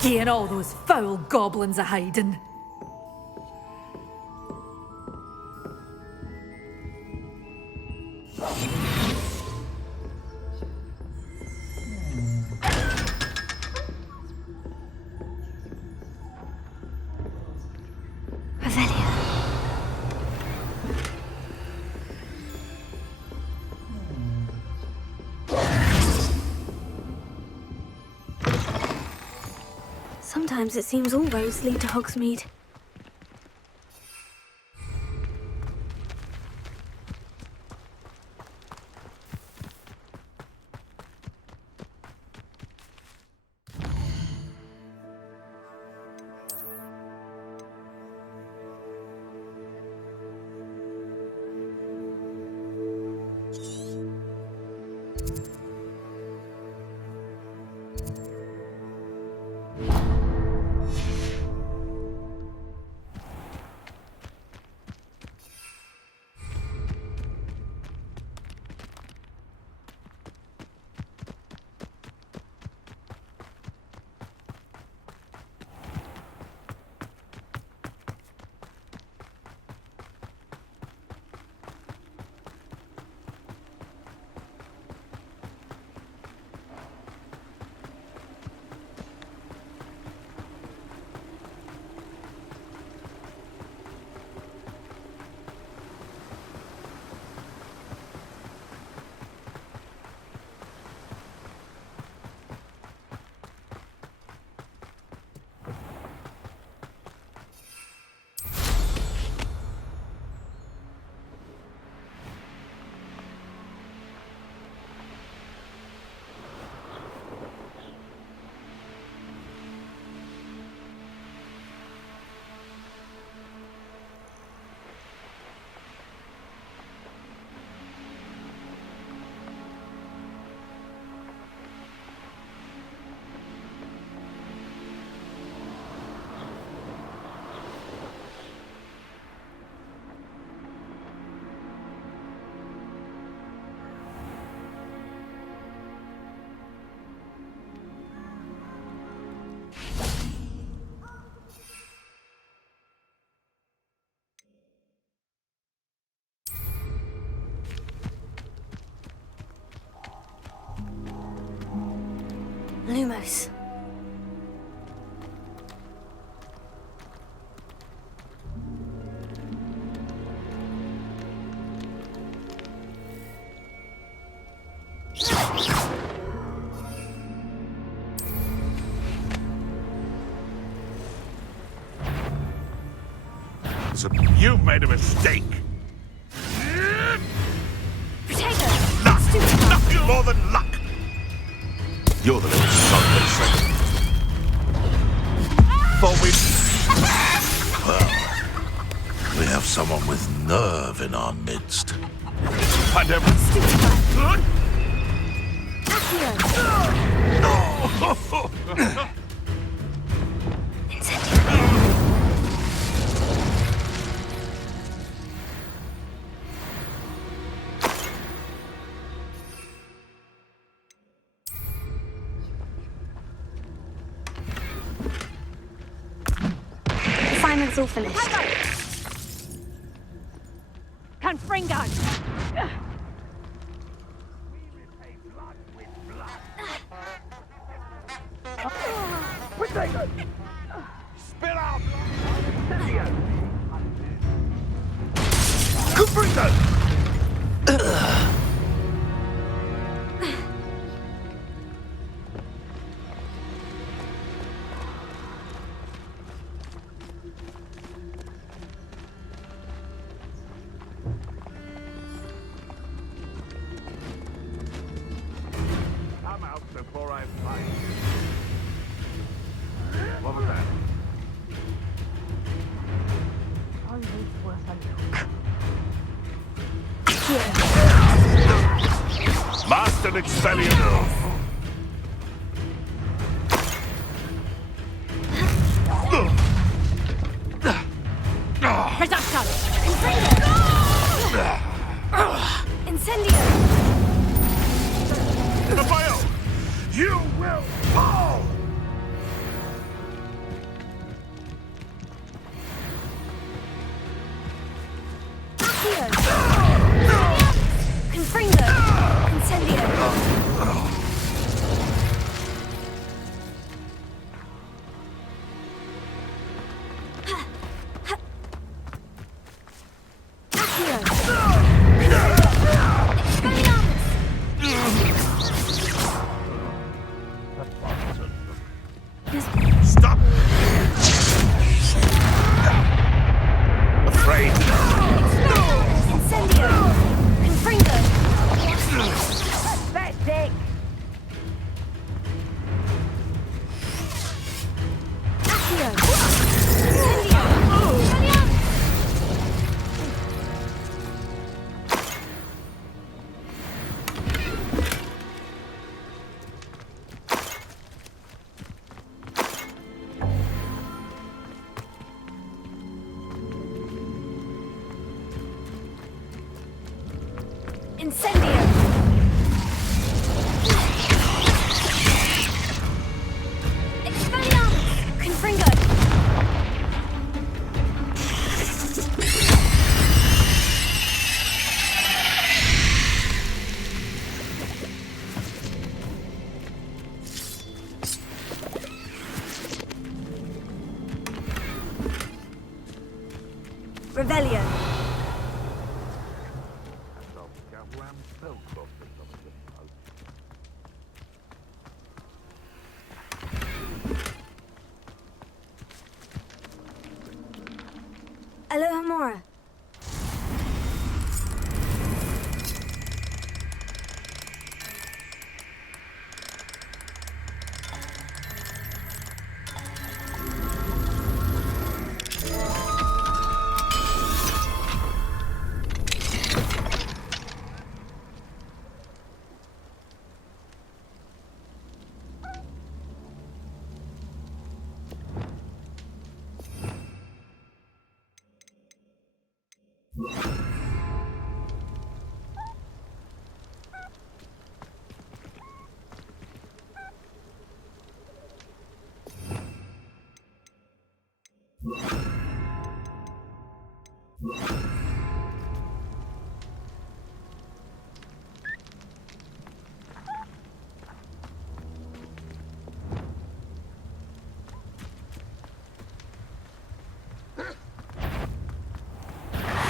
Getting all those foul goblins a hiding. Sometimes it seems all roads lead to Hogsmeade. Lumos. So you've made a mistake. Potato! Luck! Nothing more than luck! You're the little son they say. But we have someone with nerve in our midst. I never... Assignment's all finished. Confringo! Potato! Spill out! Confringo! Come out before I fight. What was that? Master Expelliarmus! Reduction! Incendio! Raphael, you will fall! Confringo! Incendio! Stop! Afraid? Incendio! Confringo! Pathetic! Accio! Incendio! Incendio! Expelliarmus! Confringo! Revelio! Alohomora!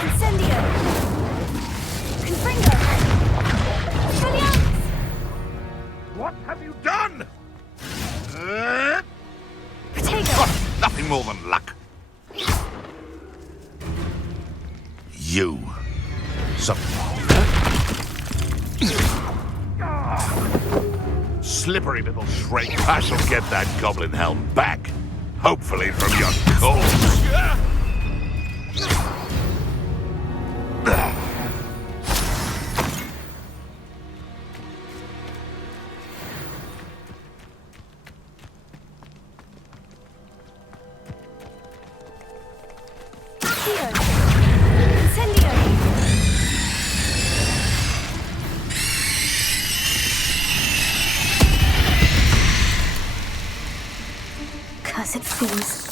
Incendio! Confringo! Expelliarmus! What have you done? Protego! Nothing more than luck. You. Some... Slippery little shrink. I shall get that goblin helm back. Hopefully from your corpse. Cursed fiends.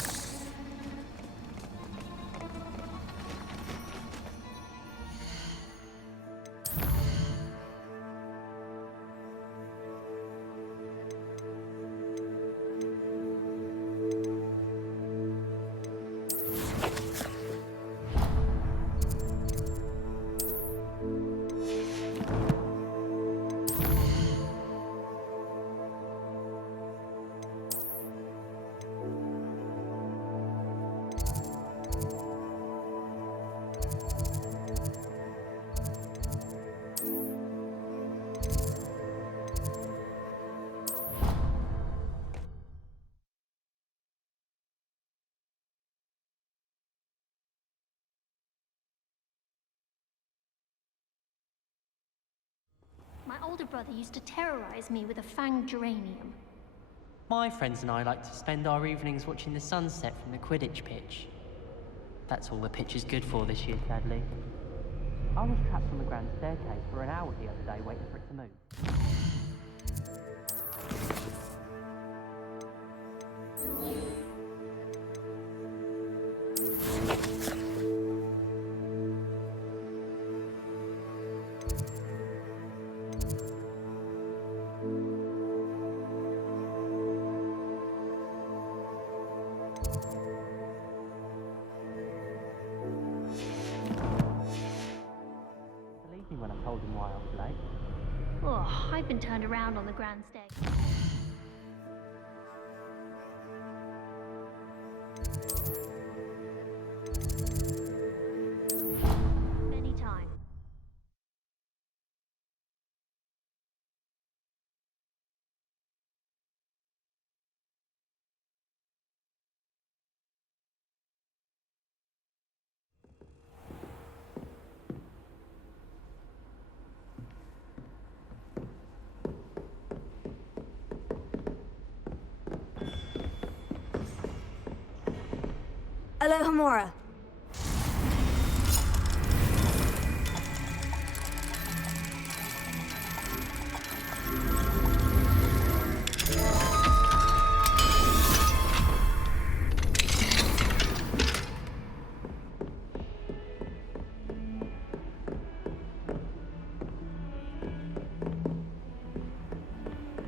older brother used to terrorize me with a fanged geranium. My friends and I like to spend our evenings watching the sunset from the Quidditch pitch. That's all the pitch is good for this year, sadly. I was trapped on the grand staircase for an hour the other day waiting for it to move. When I told him why I was late. Oh, I've been turned around on the grand stage. Many times. Alohomora.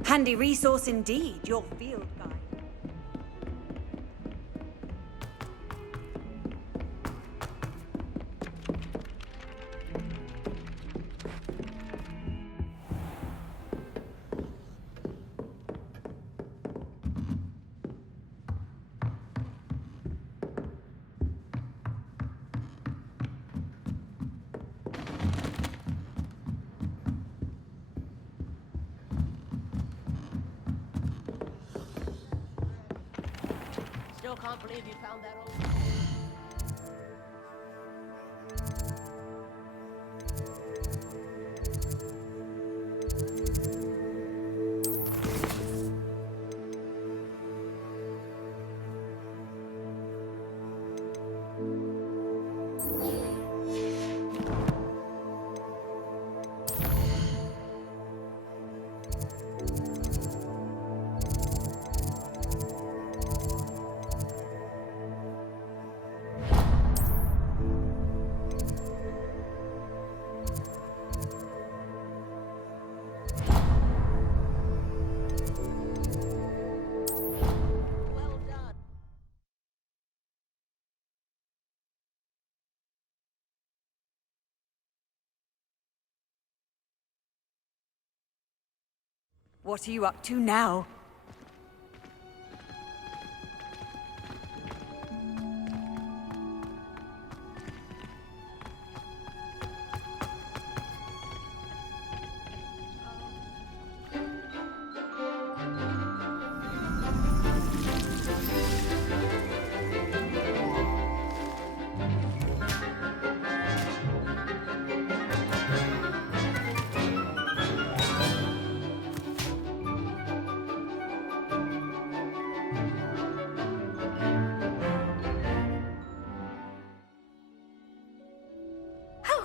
Handy resource indeed, your field guide. Still can't believe you found that old... What are you up to now?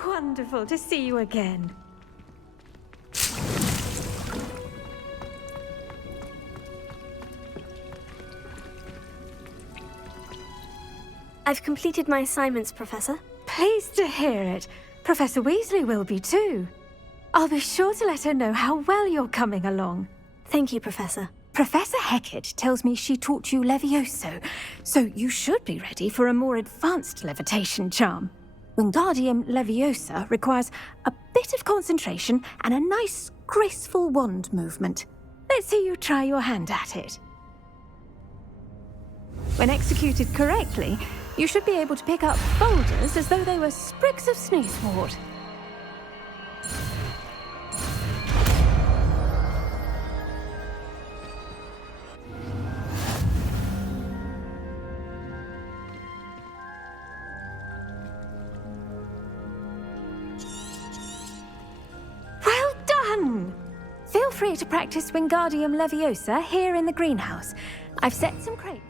Wonderful to see you again. I've completed my assignments, Professor. Pleased to hear it. Professor Weasley will be too. I'll be sure to let her know how well you're coming along. Thank you, Professor. Professor Hecat tells me she taught you Levioso, so you should be ready for a more advanced levitation charm. Wingardium Leviosa requires a bit of concentration and a nice, graceful wand movement. Let's see you try your hand at it. When executed correctly, you should be able to pick up boulders as though they were sprigs of sneezewort. Well done! free to practice Wingardium Leviosa here in the greenhouse. I've set some crates.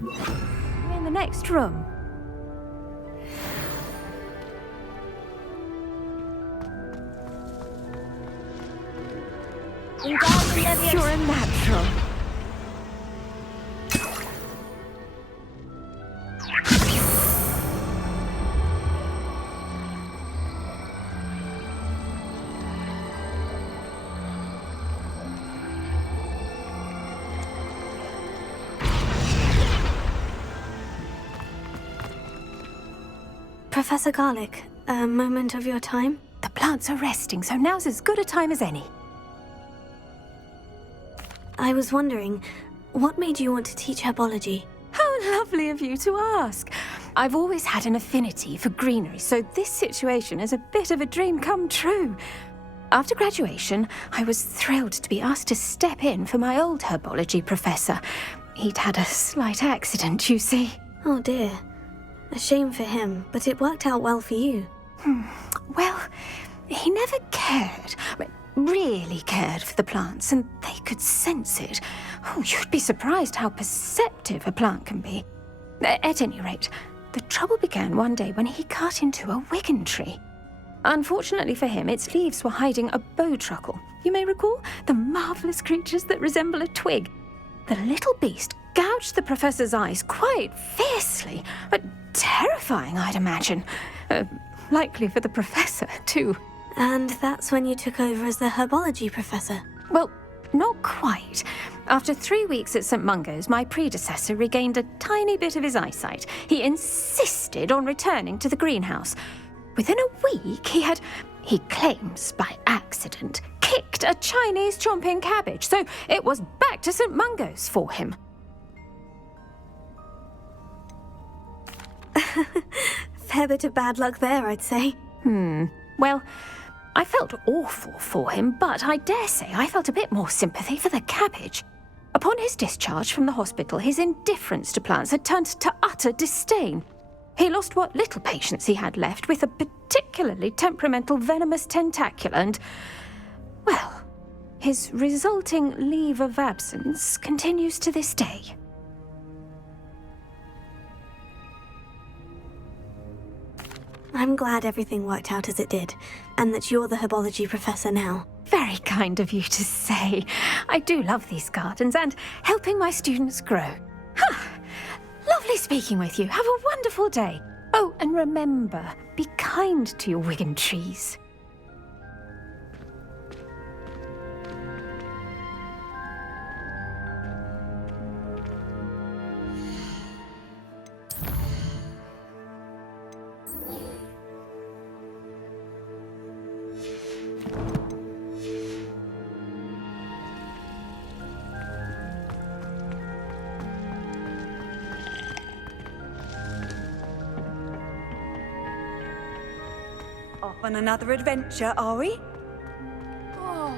We're in the next room. You're a natural. Professor Garlic, a moment of your time? The plants are resting, so now's as good a time as any. I was wondering, what made you want to teach herbology? How lovely of you to ask. I've always had an affinity for greenery, so this situation is a bit of a dream come true. After graduation, I was thrilled to be asked to step in for my old herbology professor. He'd had a slight accident, you see. Oh dear. A shame for him, but it worked out well for you. Well, he never cared. Really cared for the plants, and they could sense it. Oh, you'd be surprised how perceptive a plant can be. At any rate, the trouble began one day when he cut into a wigan tree. Unfortunately for him, its leaves were hiding a bowtruckle. You may recall the marvellous creatures that resemble a twig. The little beast gouged the professor's eyes quite fiercely, but terrifying, I'd imagine. Likely for the professor, too. And that's when you took over as the herbology professor? Well, not quite. After 3 weeks at St. Mungo's, my predecessor regained a tiny bit of his eyesight. He insisted on returning to the greenhouse. Within a week, he claims by accident, kicked a Chinese chomping cabbage, so it was back to St. Mungo's for him. Fair bit of bad luck there, I'd say. Well, I felt awful for him, but I dare say I felt a bit more sympathy for the cabbage. Upon his discharge from the hospital, his indifference to plants had turned to utter disdain. He lost what little patience he had left with a particularly temperamental venomous tentacula and, well, his resulting leave of absence continues to this day. I'm glad everything worked out as it did, and that you're the herbology professor now. Very kind of you to say. I do love these gardens and helping my students grow. Lovely speaking with you. Have a wonderful day. Oh, and remember, be kind to your wigan trees. Off on another adventure, are we? Oh.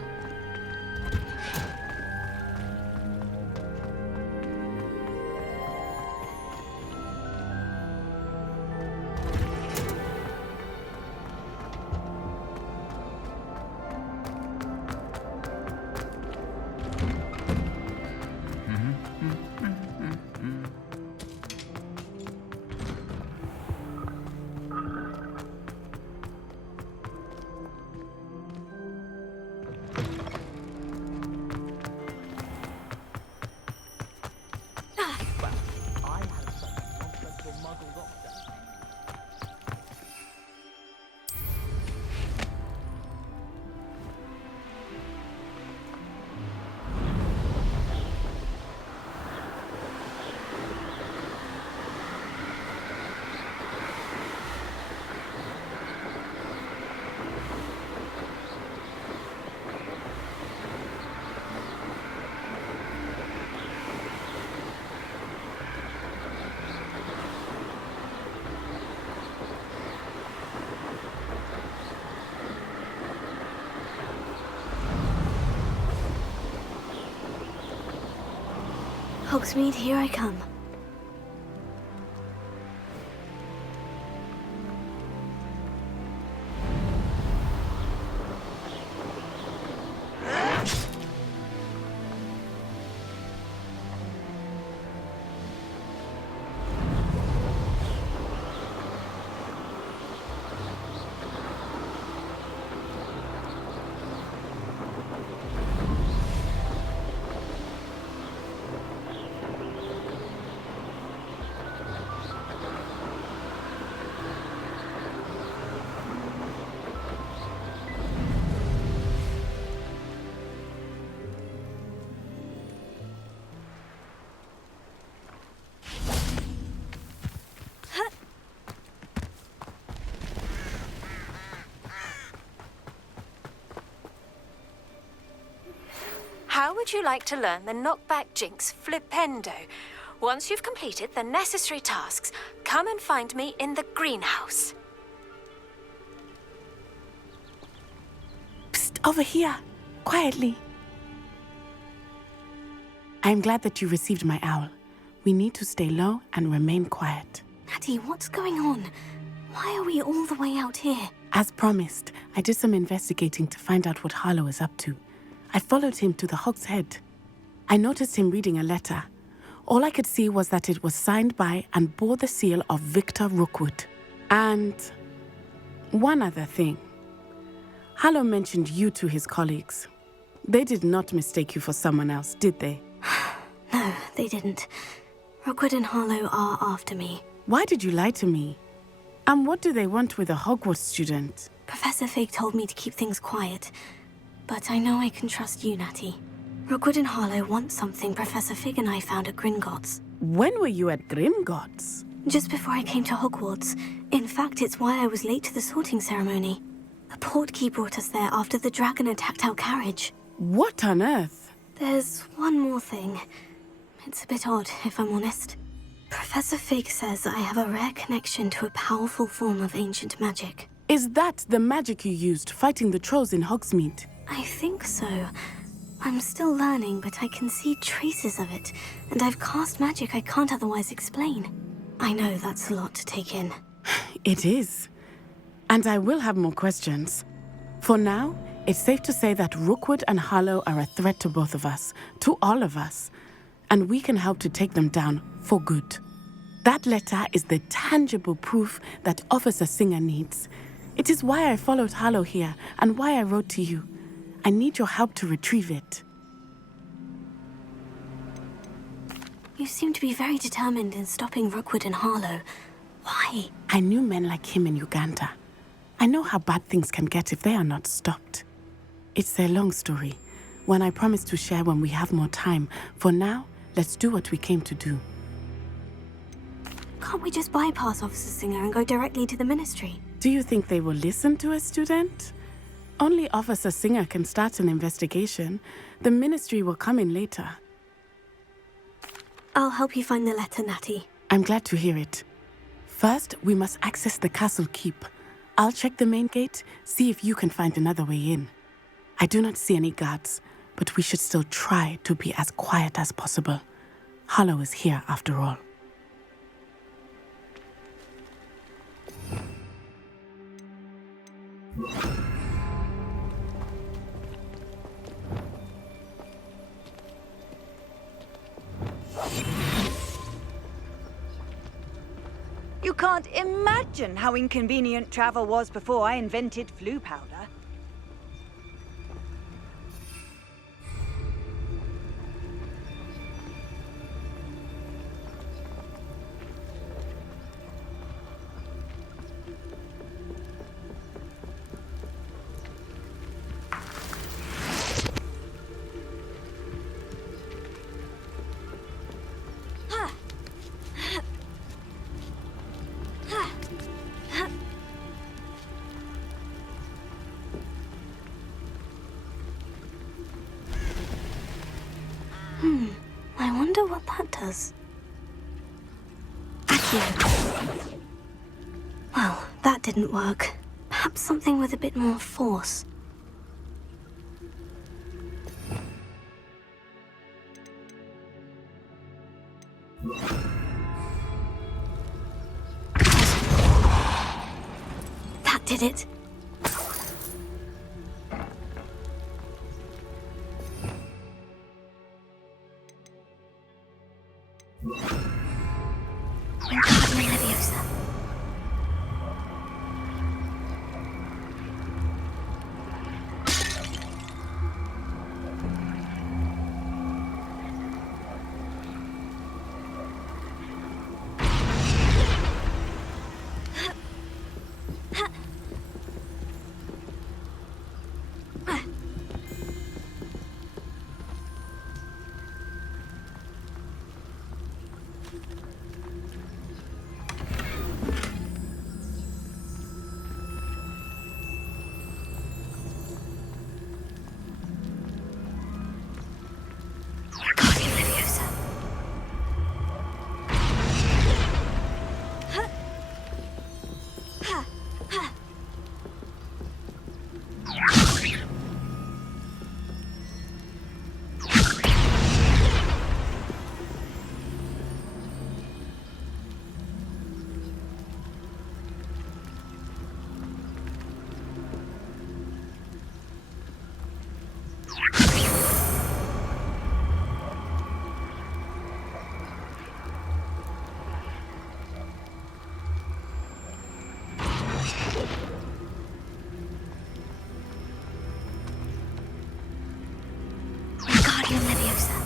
Hogsmeade, here I come. How would you like to learn the knockback jinx flipendo? Once you've completed the necessary tasks, come and find me in the greenhouse. Psst, over here. Quietly. I'm glad that you received my owl. We need to stay low and remain quiet. Natty, what's going on? Why are we all the way out here? As promised, I did some investigating to find out what Harlow is up to. I followed him to the Hog's Head. I noticed him reading a letter. All I could see was that it was signed by and bore the seal of Victor Rookwood. And one other thing. Harlow mentioned you to his colleagues. They did not mistake you for someone else, did they? No, they didn't. Rookwood and Harlow are after me. Why did you lie to me? And what do they want with a Hogwarts student? Professor Fig told me to keep things quiet. But I know I can trust you, Natty. Rookwood and Harlow want something Professor Fig and I found at Gringotts. When were you at Gringotts? Just before I came to Hogwarts. In fact, it's why I was late to the sorting ceremony. The portkey brought us there after the dragon attacked our carriage. What on earth? There's one more thing. It's a bit odd, if I'm honest. Professor Fig says I have a rare connection to a powerful form of ancient magic. Is that the magic you used fighting the trolls in Hogsmeade? I think so. I'm still learning, but I can see traces of it, and I've cast magic I can't otherwise explain. I know that's a lot to take in. It is. And I will have more questions. For now, it's safe to say that Rookwood and Harlow are a threat to both of us, to all of us, and we can help to take them down for good. That letter is the tangible proof that Officer Singer needs. It is why I followed Harlow here and why I wrote to you. I need your help to retrieve it. You seem to be very determined in stopping Rookwood and Harlow. Why? I knew men like him in Uganda. I know how bad things can get if they are not stopped. It's a long story, one I promise to share when we have more time. For now, let's do what we came to do. Can't we just bypass Officer Singer and go directly to the Ministry? Do you think they will listen to a student? Only Officer Singer can start an investigation. The Ministry will come in later. I'll help you find the letter, Natty. I'm glad to hear it. First, we must access the castle keep. I'll check the main gate, see if you can find another way in. I do not see any guards, but we should still try to be as quiet as possible. Harlow is here after all. You can't imagine how inconvenient travel was before I invented flu powder. I wonder what that does. Accio. Well, that didn't work. Perhaps something with a bit more force. Did it? Wingardium Leviosa. Wingardium Leviosa. Wingardium Leviosa.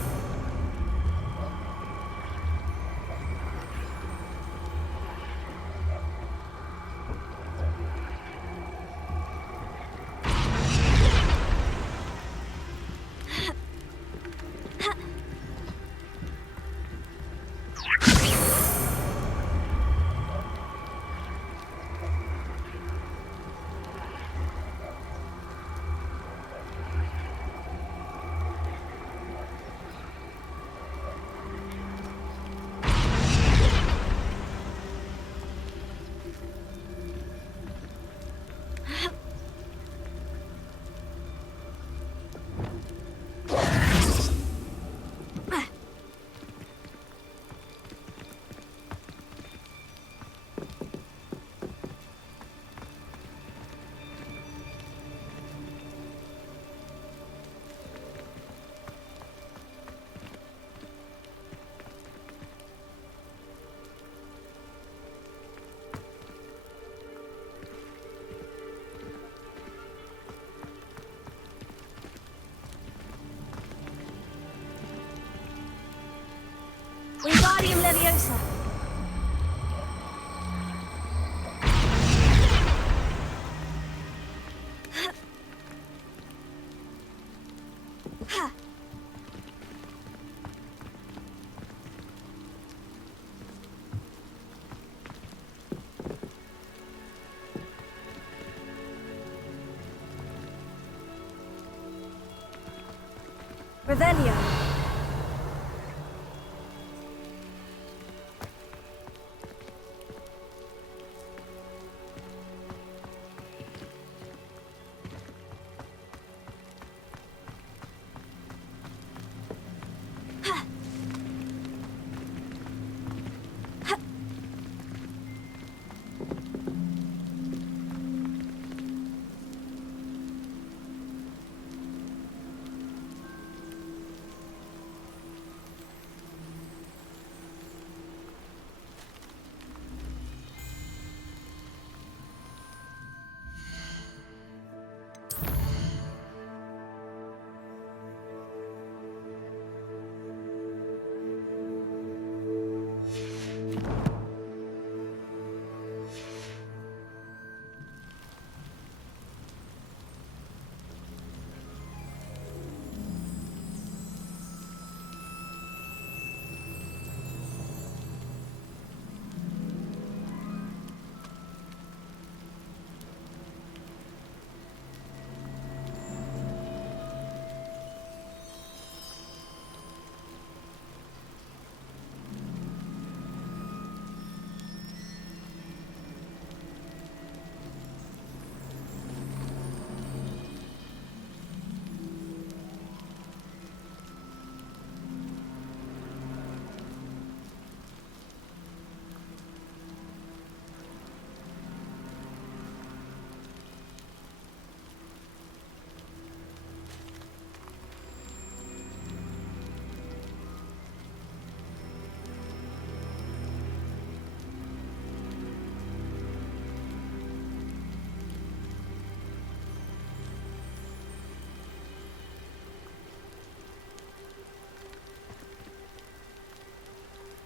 Wingardium Leviosa. Revelio.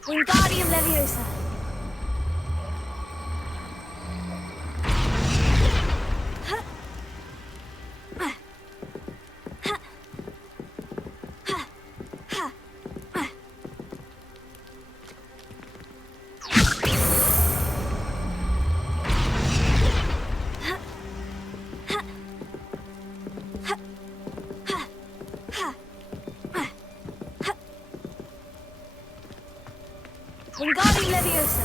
Wingardium Leviosa. Wingardium Leviosa.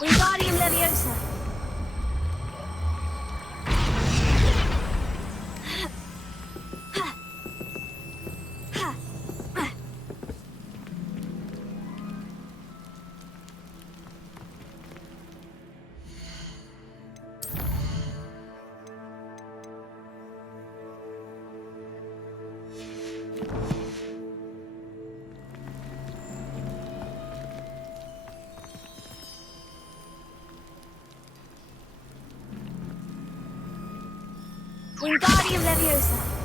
Wingardium Leviosa. Wingardium Leviosa.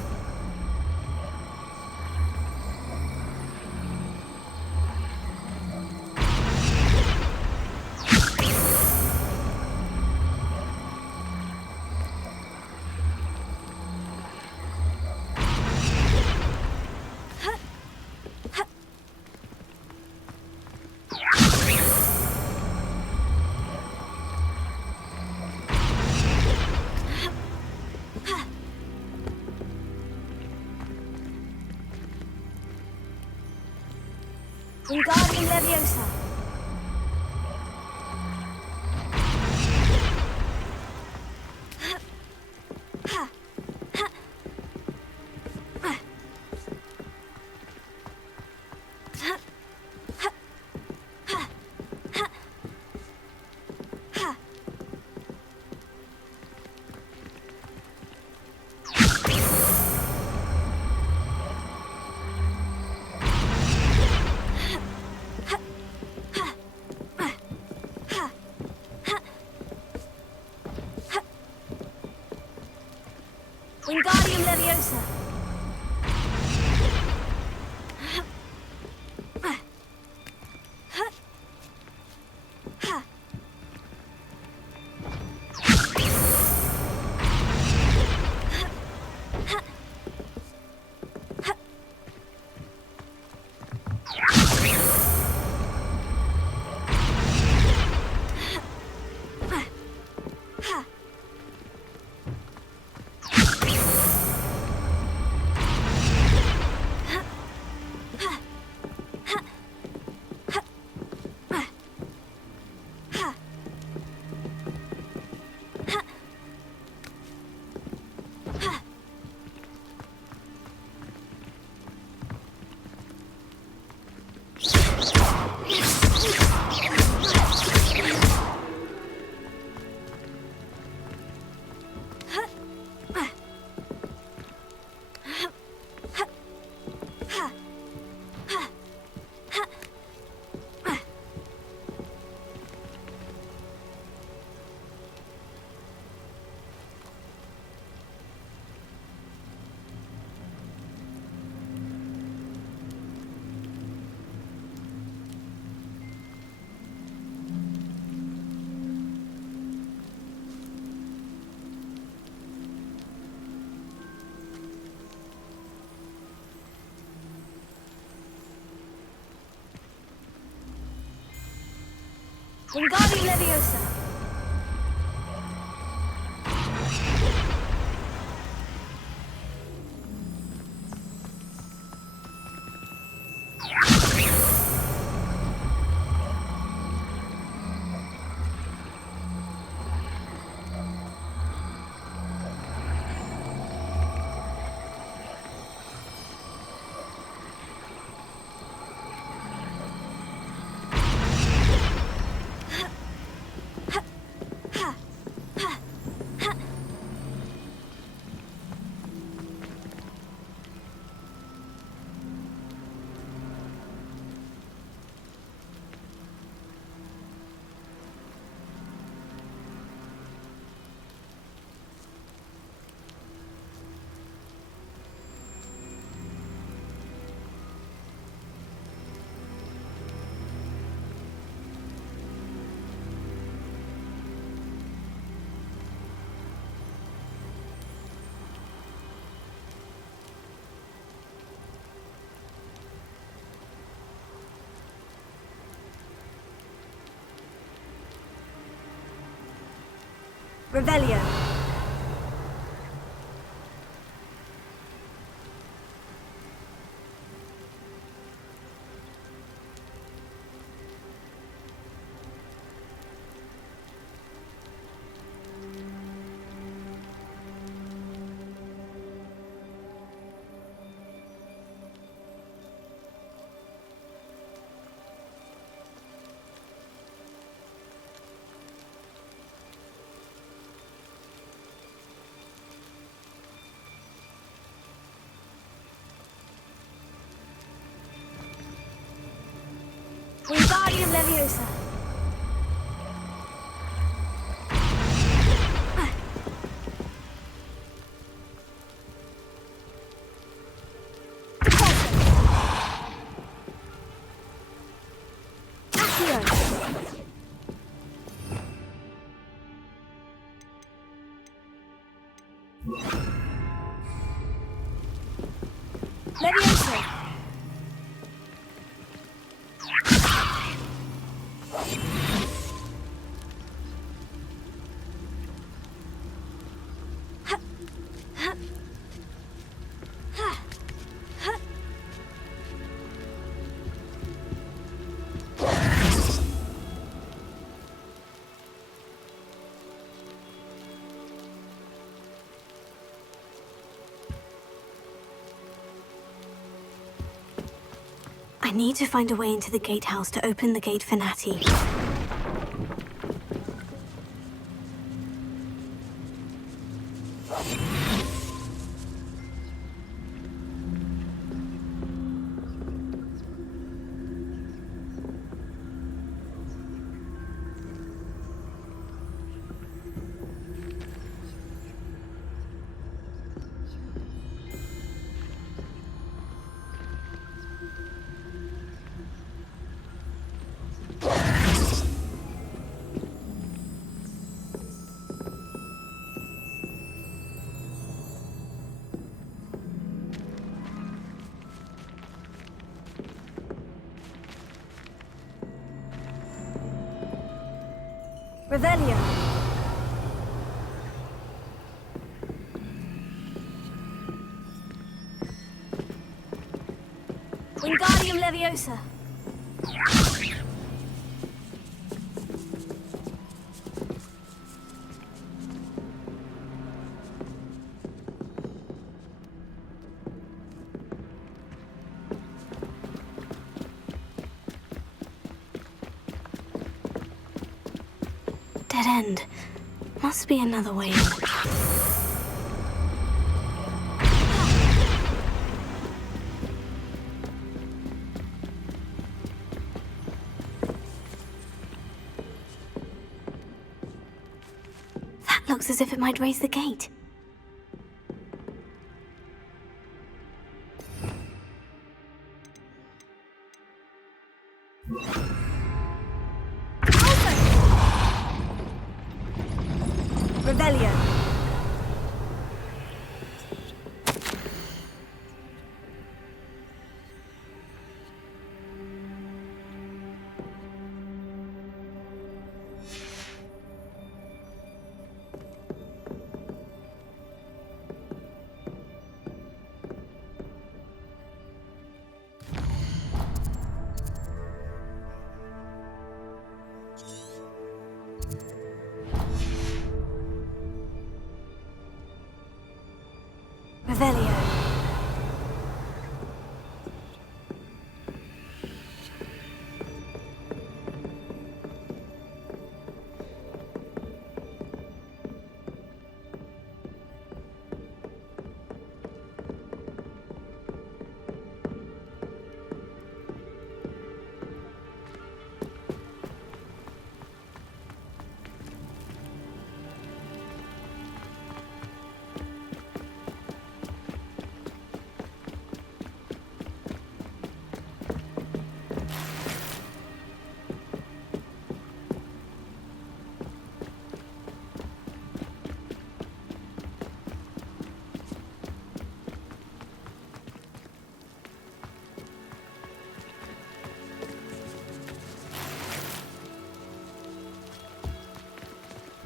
Wingardium Leviosa. Wingardium Leviosa. Wingardium Leviosa. Revelio. Wingardium Leviosa. Leviosa. I need to find a way into the gatehouse to open the gate for Natty. Revelio. Wingardium Leviosa. Dead end. Must be another way in. That looks as if it might raise the gate. Revelio. Revelio.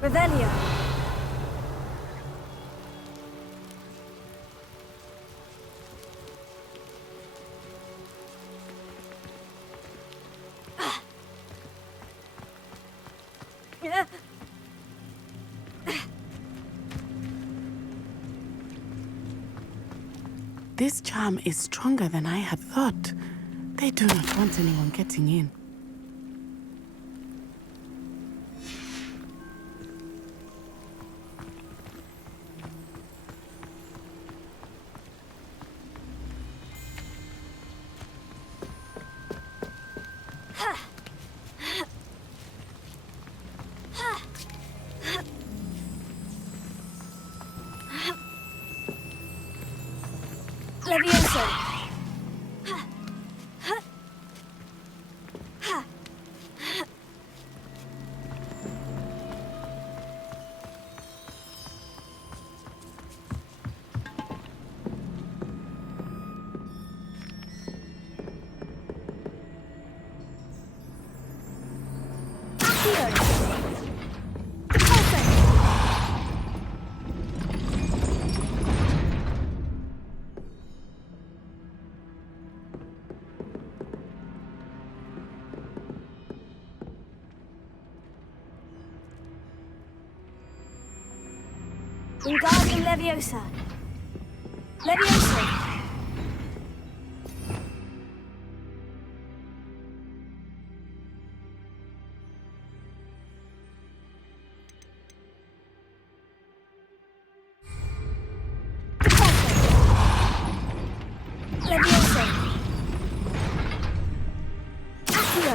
Revelio. This charm is stronger than I had thought. They do not want anyone getting in. Levioso. Wingardium Leviosa. Leviosa. Leviosa. Accio.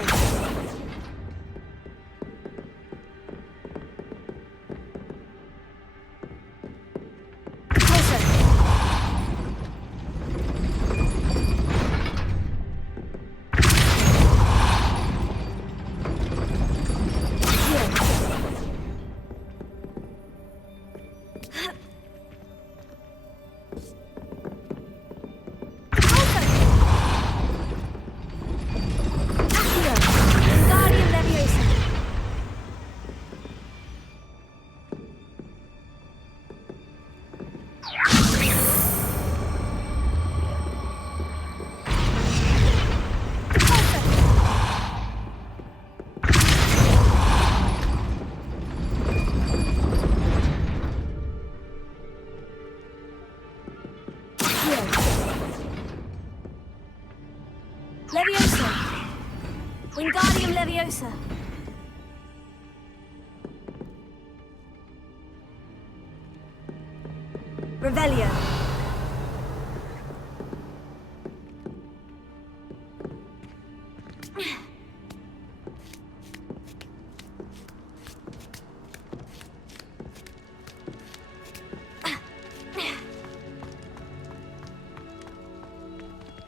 Leviosa. Wingardium Leviosa. Revelio.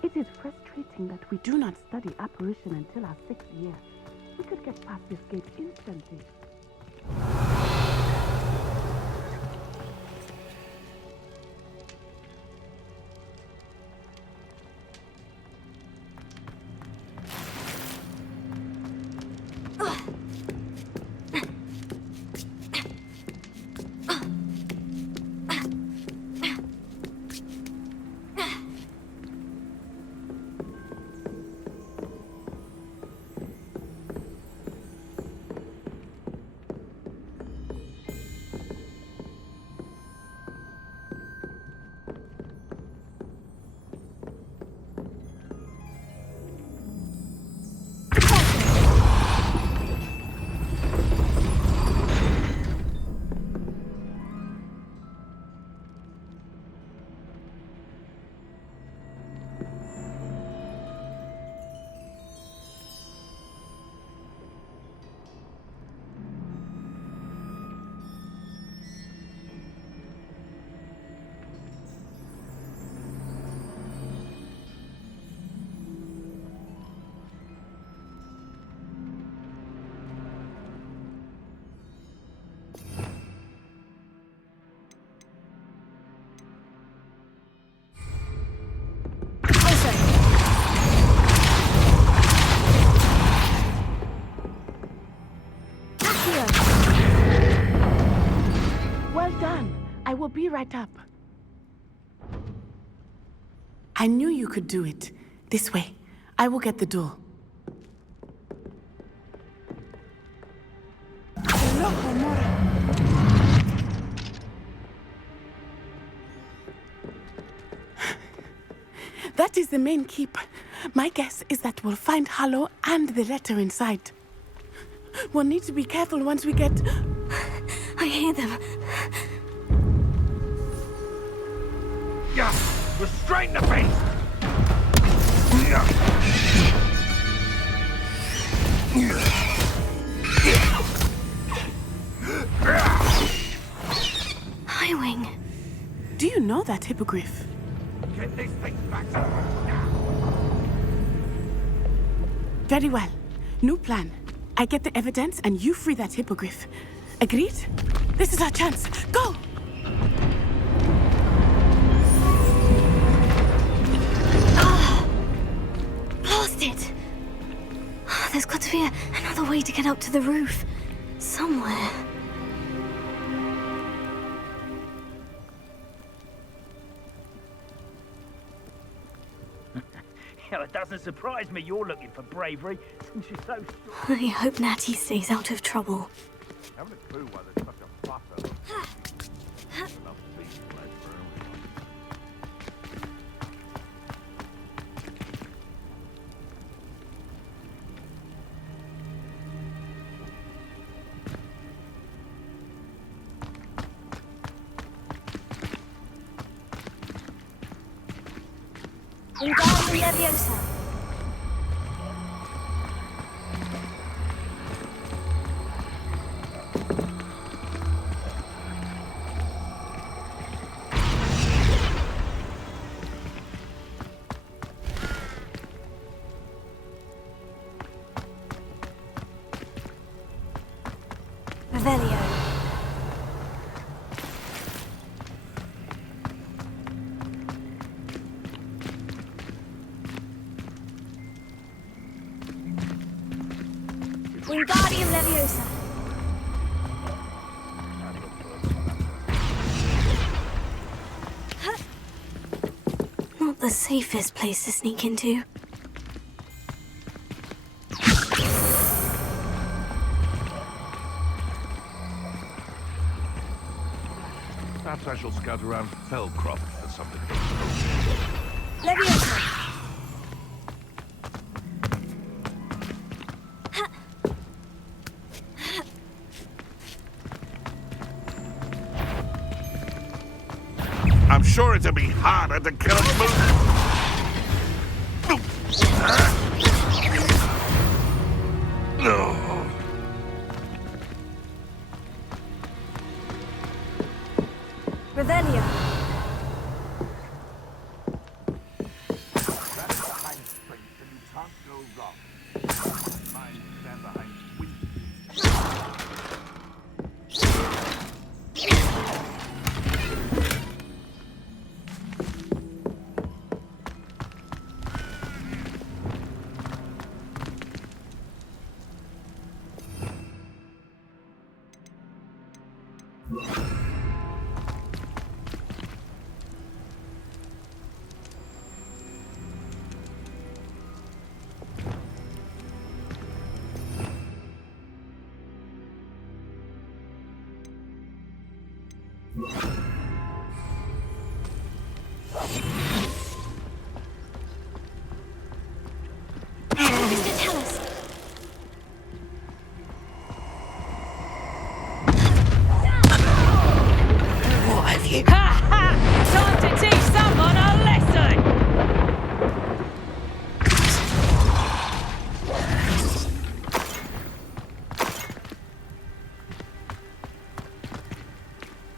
It is frustrating that we do not study apparition until our 6th year. We could get past this gate instantly. be right up. I knew you could do it. This way. I will get the door. Hello, Homura. That is the main keep. My guess is that we'll find Hollow and the letter inside. We'll need to be careful once we get... I hear them. Yeah, restrain the beast! Highwing. Do you know that hippogriff? Get this thing back to Very well. New plan. I get the evidence and you free that hippogriff. Agreed? This is our chance. Go! Blast it! There's got to be another way to get up to the roof. Somewhere. It doesn't surprise me you're looking for bravery, since you're so sure. I hope Natty stays out of trouble. Haven't a clue why there's such a fuss over it. Wingardium Leviosa. Revelio. Wingardium Leviosa. Not the safest place to sneak into. Perhaps I shall scout around Felcroft for something. Leviosa. I'm sure it'll be harder to kill a moose. No. Revelio. Mr. Tellus. What have you? Ha ha! Time to teach someone a lesson!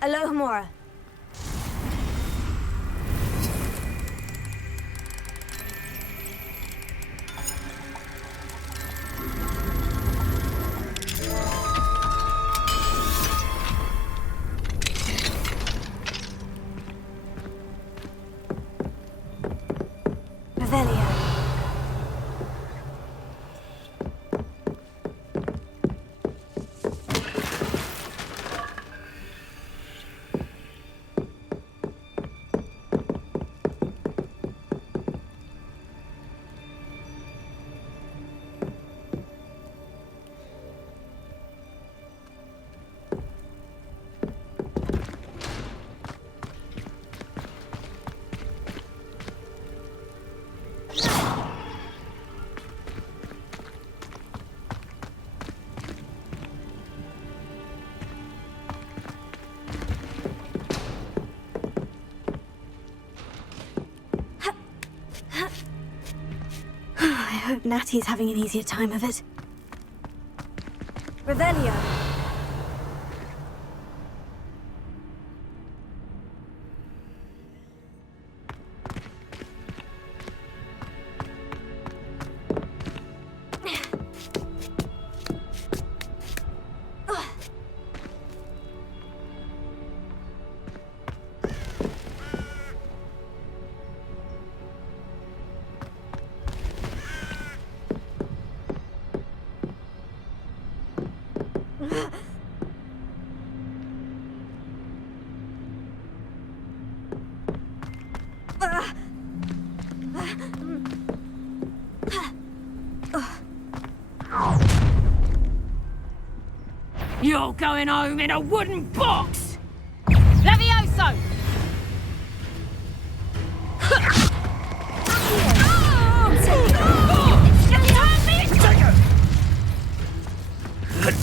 Alohomora. Natty's having an easier time of it. Revelio. You're going home in a wooden box! Levioso!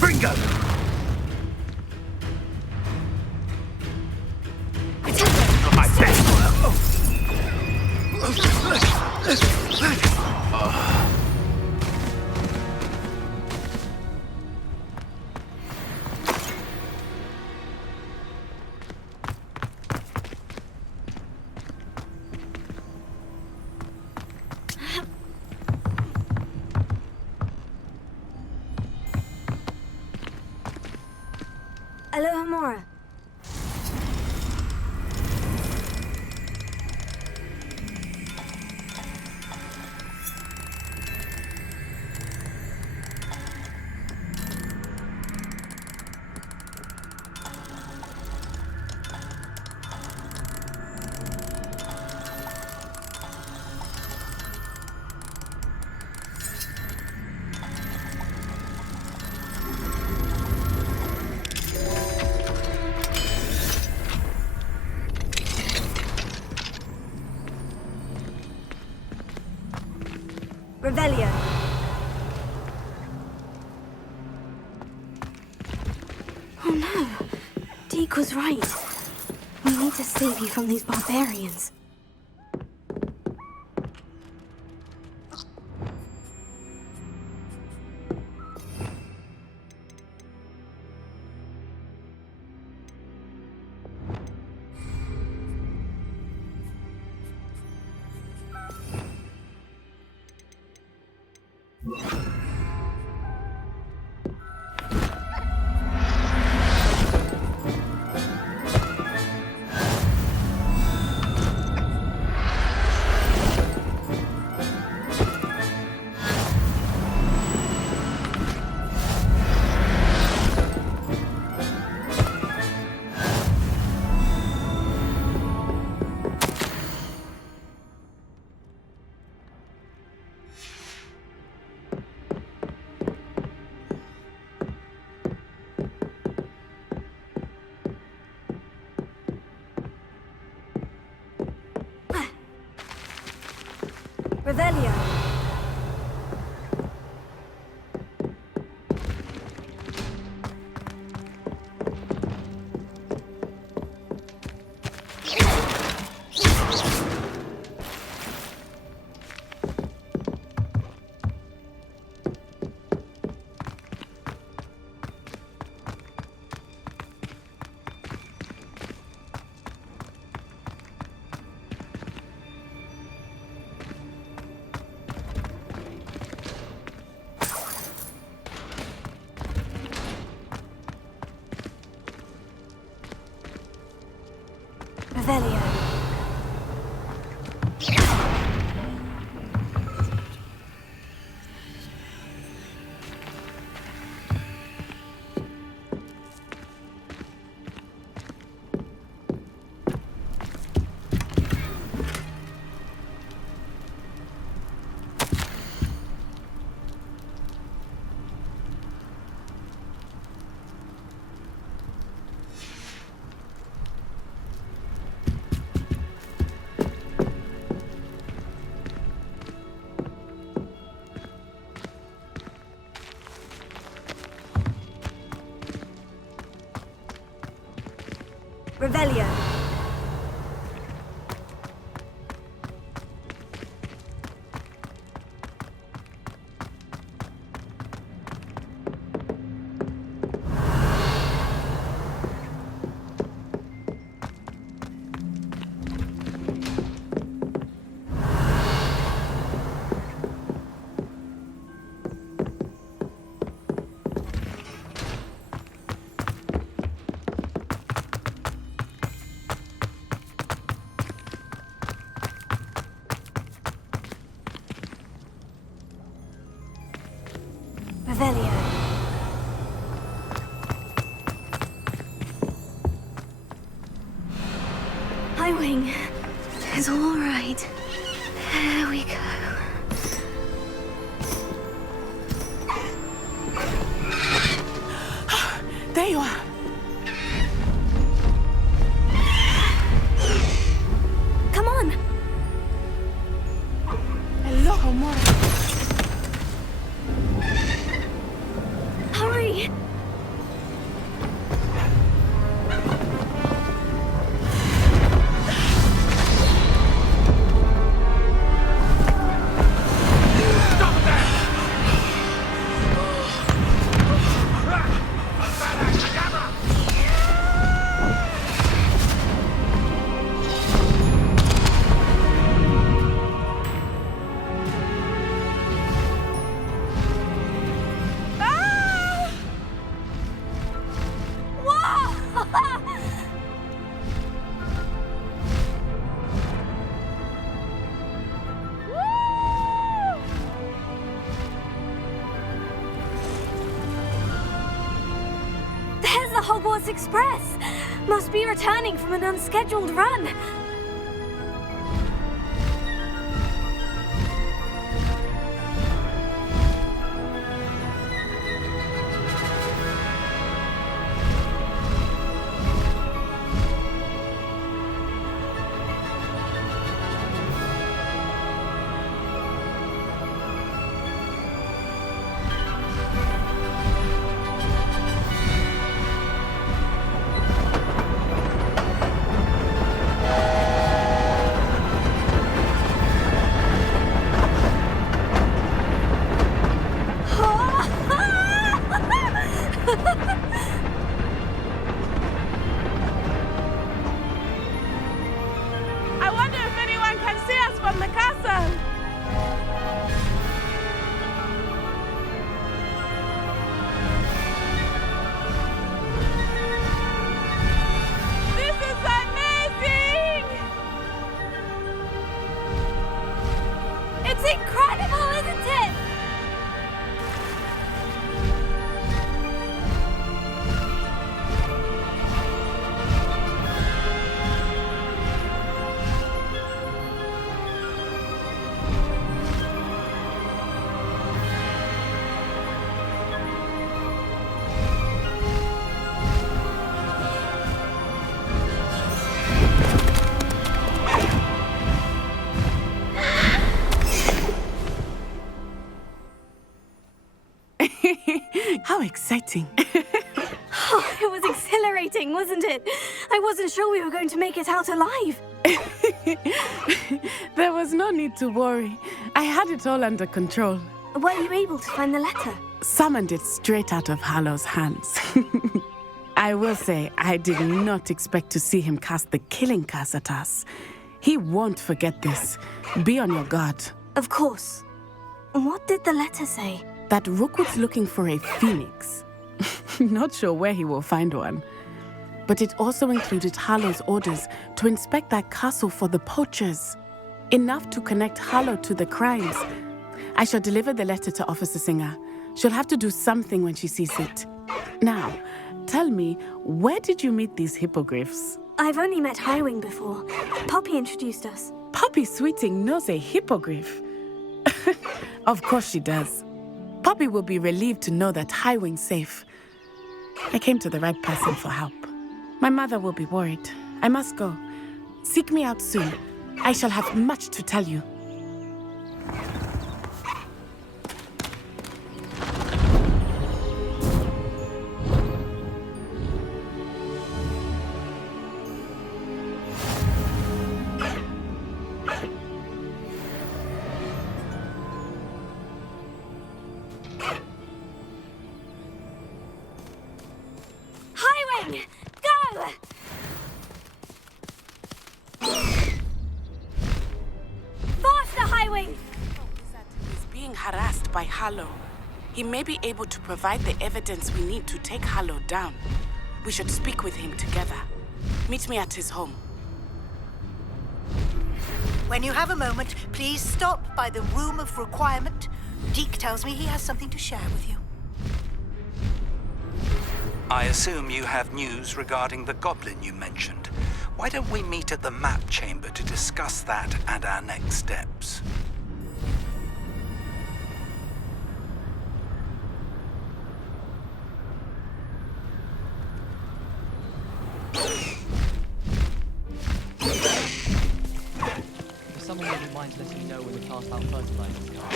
Bingo! Not my best work. Aloha Mora. Revelio. Oh no. Deke was right. We need to save you from these barbarians. Revelio. Revelio. Revelio. Revelio. Highwing. It's all right. There we go. There you are. Come on. Hello, Homura. Hurry. There's the Hogwarts Express! Must be returning from an unscheduled run. I wonder if anyone can see us from the castle. This is amazing! It's incredible, isn't it? How exciting. Oh, it was exhilarating, wasn't it? I wasn't sure we were going to make it out alive. There was no need to worry. I had it all under control. Were you able to find the letter? Summoned it straight out of Hallow's hands. I will say, I did not expect to see him cast the killing curse at us. He won't forget this. Be on your guard. Of course. What did the letter say? That Rookwood's looking for a phoenix. Not sure where he will find one. But it also included Hallow's orders to inspect that castle for the poachers. Enough to connect Hallow to the crimes. I shall deliver the letter to Officer Singer. She'll have to do something when she sees it. Now, tell me, where did you meet these hippogriffs? I've only met Highwing before. Poppy introduced us. Poppy Sweeting knows a hippogriff. Of course she does. Poppy will be relieved to know that Highwing's safe. I came to the right person for help. My mother will be worried. I must go. Seek me out soon. I shall have much to tell you. Highwing! Go! Faster, Highwing! He's being harassed by Hallow. He may be able to provide the evidence we need to take Hallow down. We should speak with him together. Meet me at his home. When you have a moment, please stop by the Room of Requirement. Deke tells me he has something to share with you. I assume you have news regarding the goblin you mentioned. Why don't we meet at the map chamber to discuss that and our next steps? If someone wouldn't mind letting me know when the cast out fertilizers come,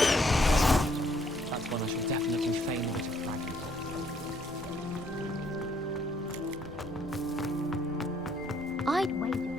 that's one I shall definitely feign a bit of flagging for. I'd wager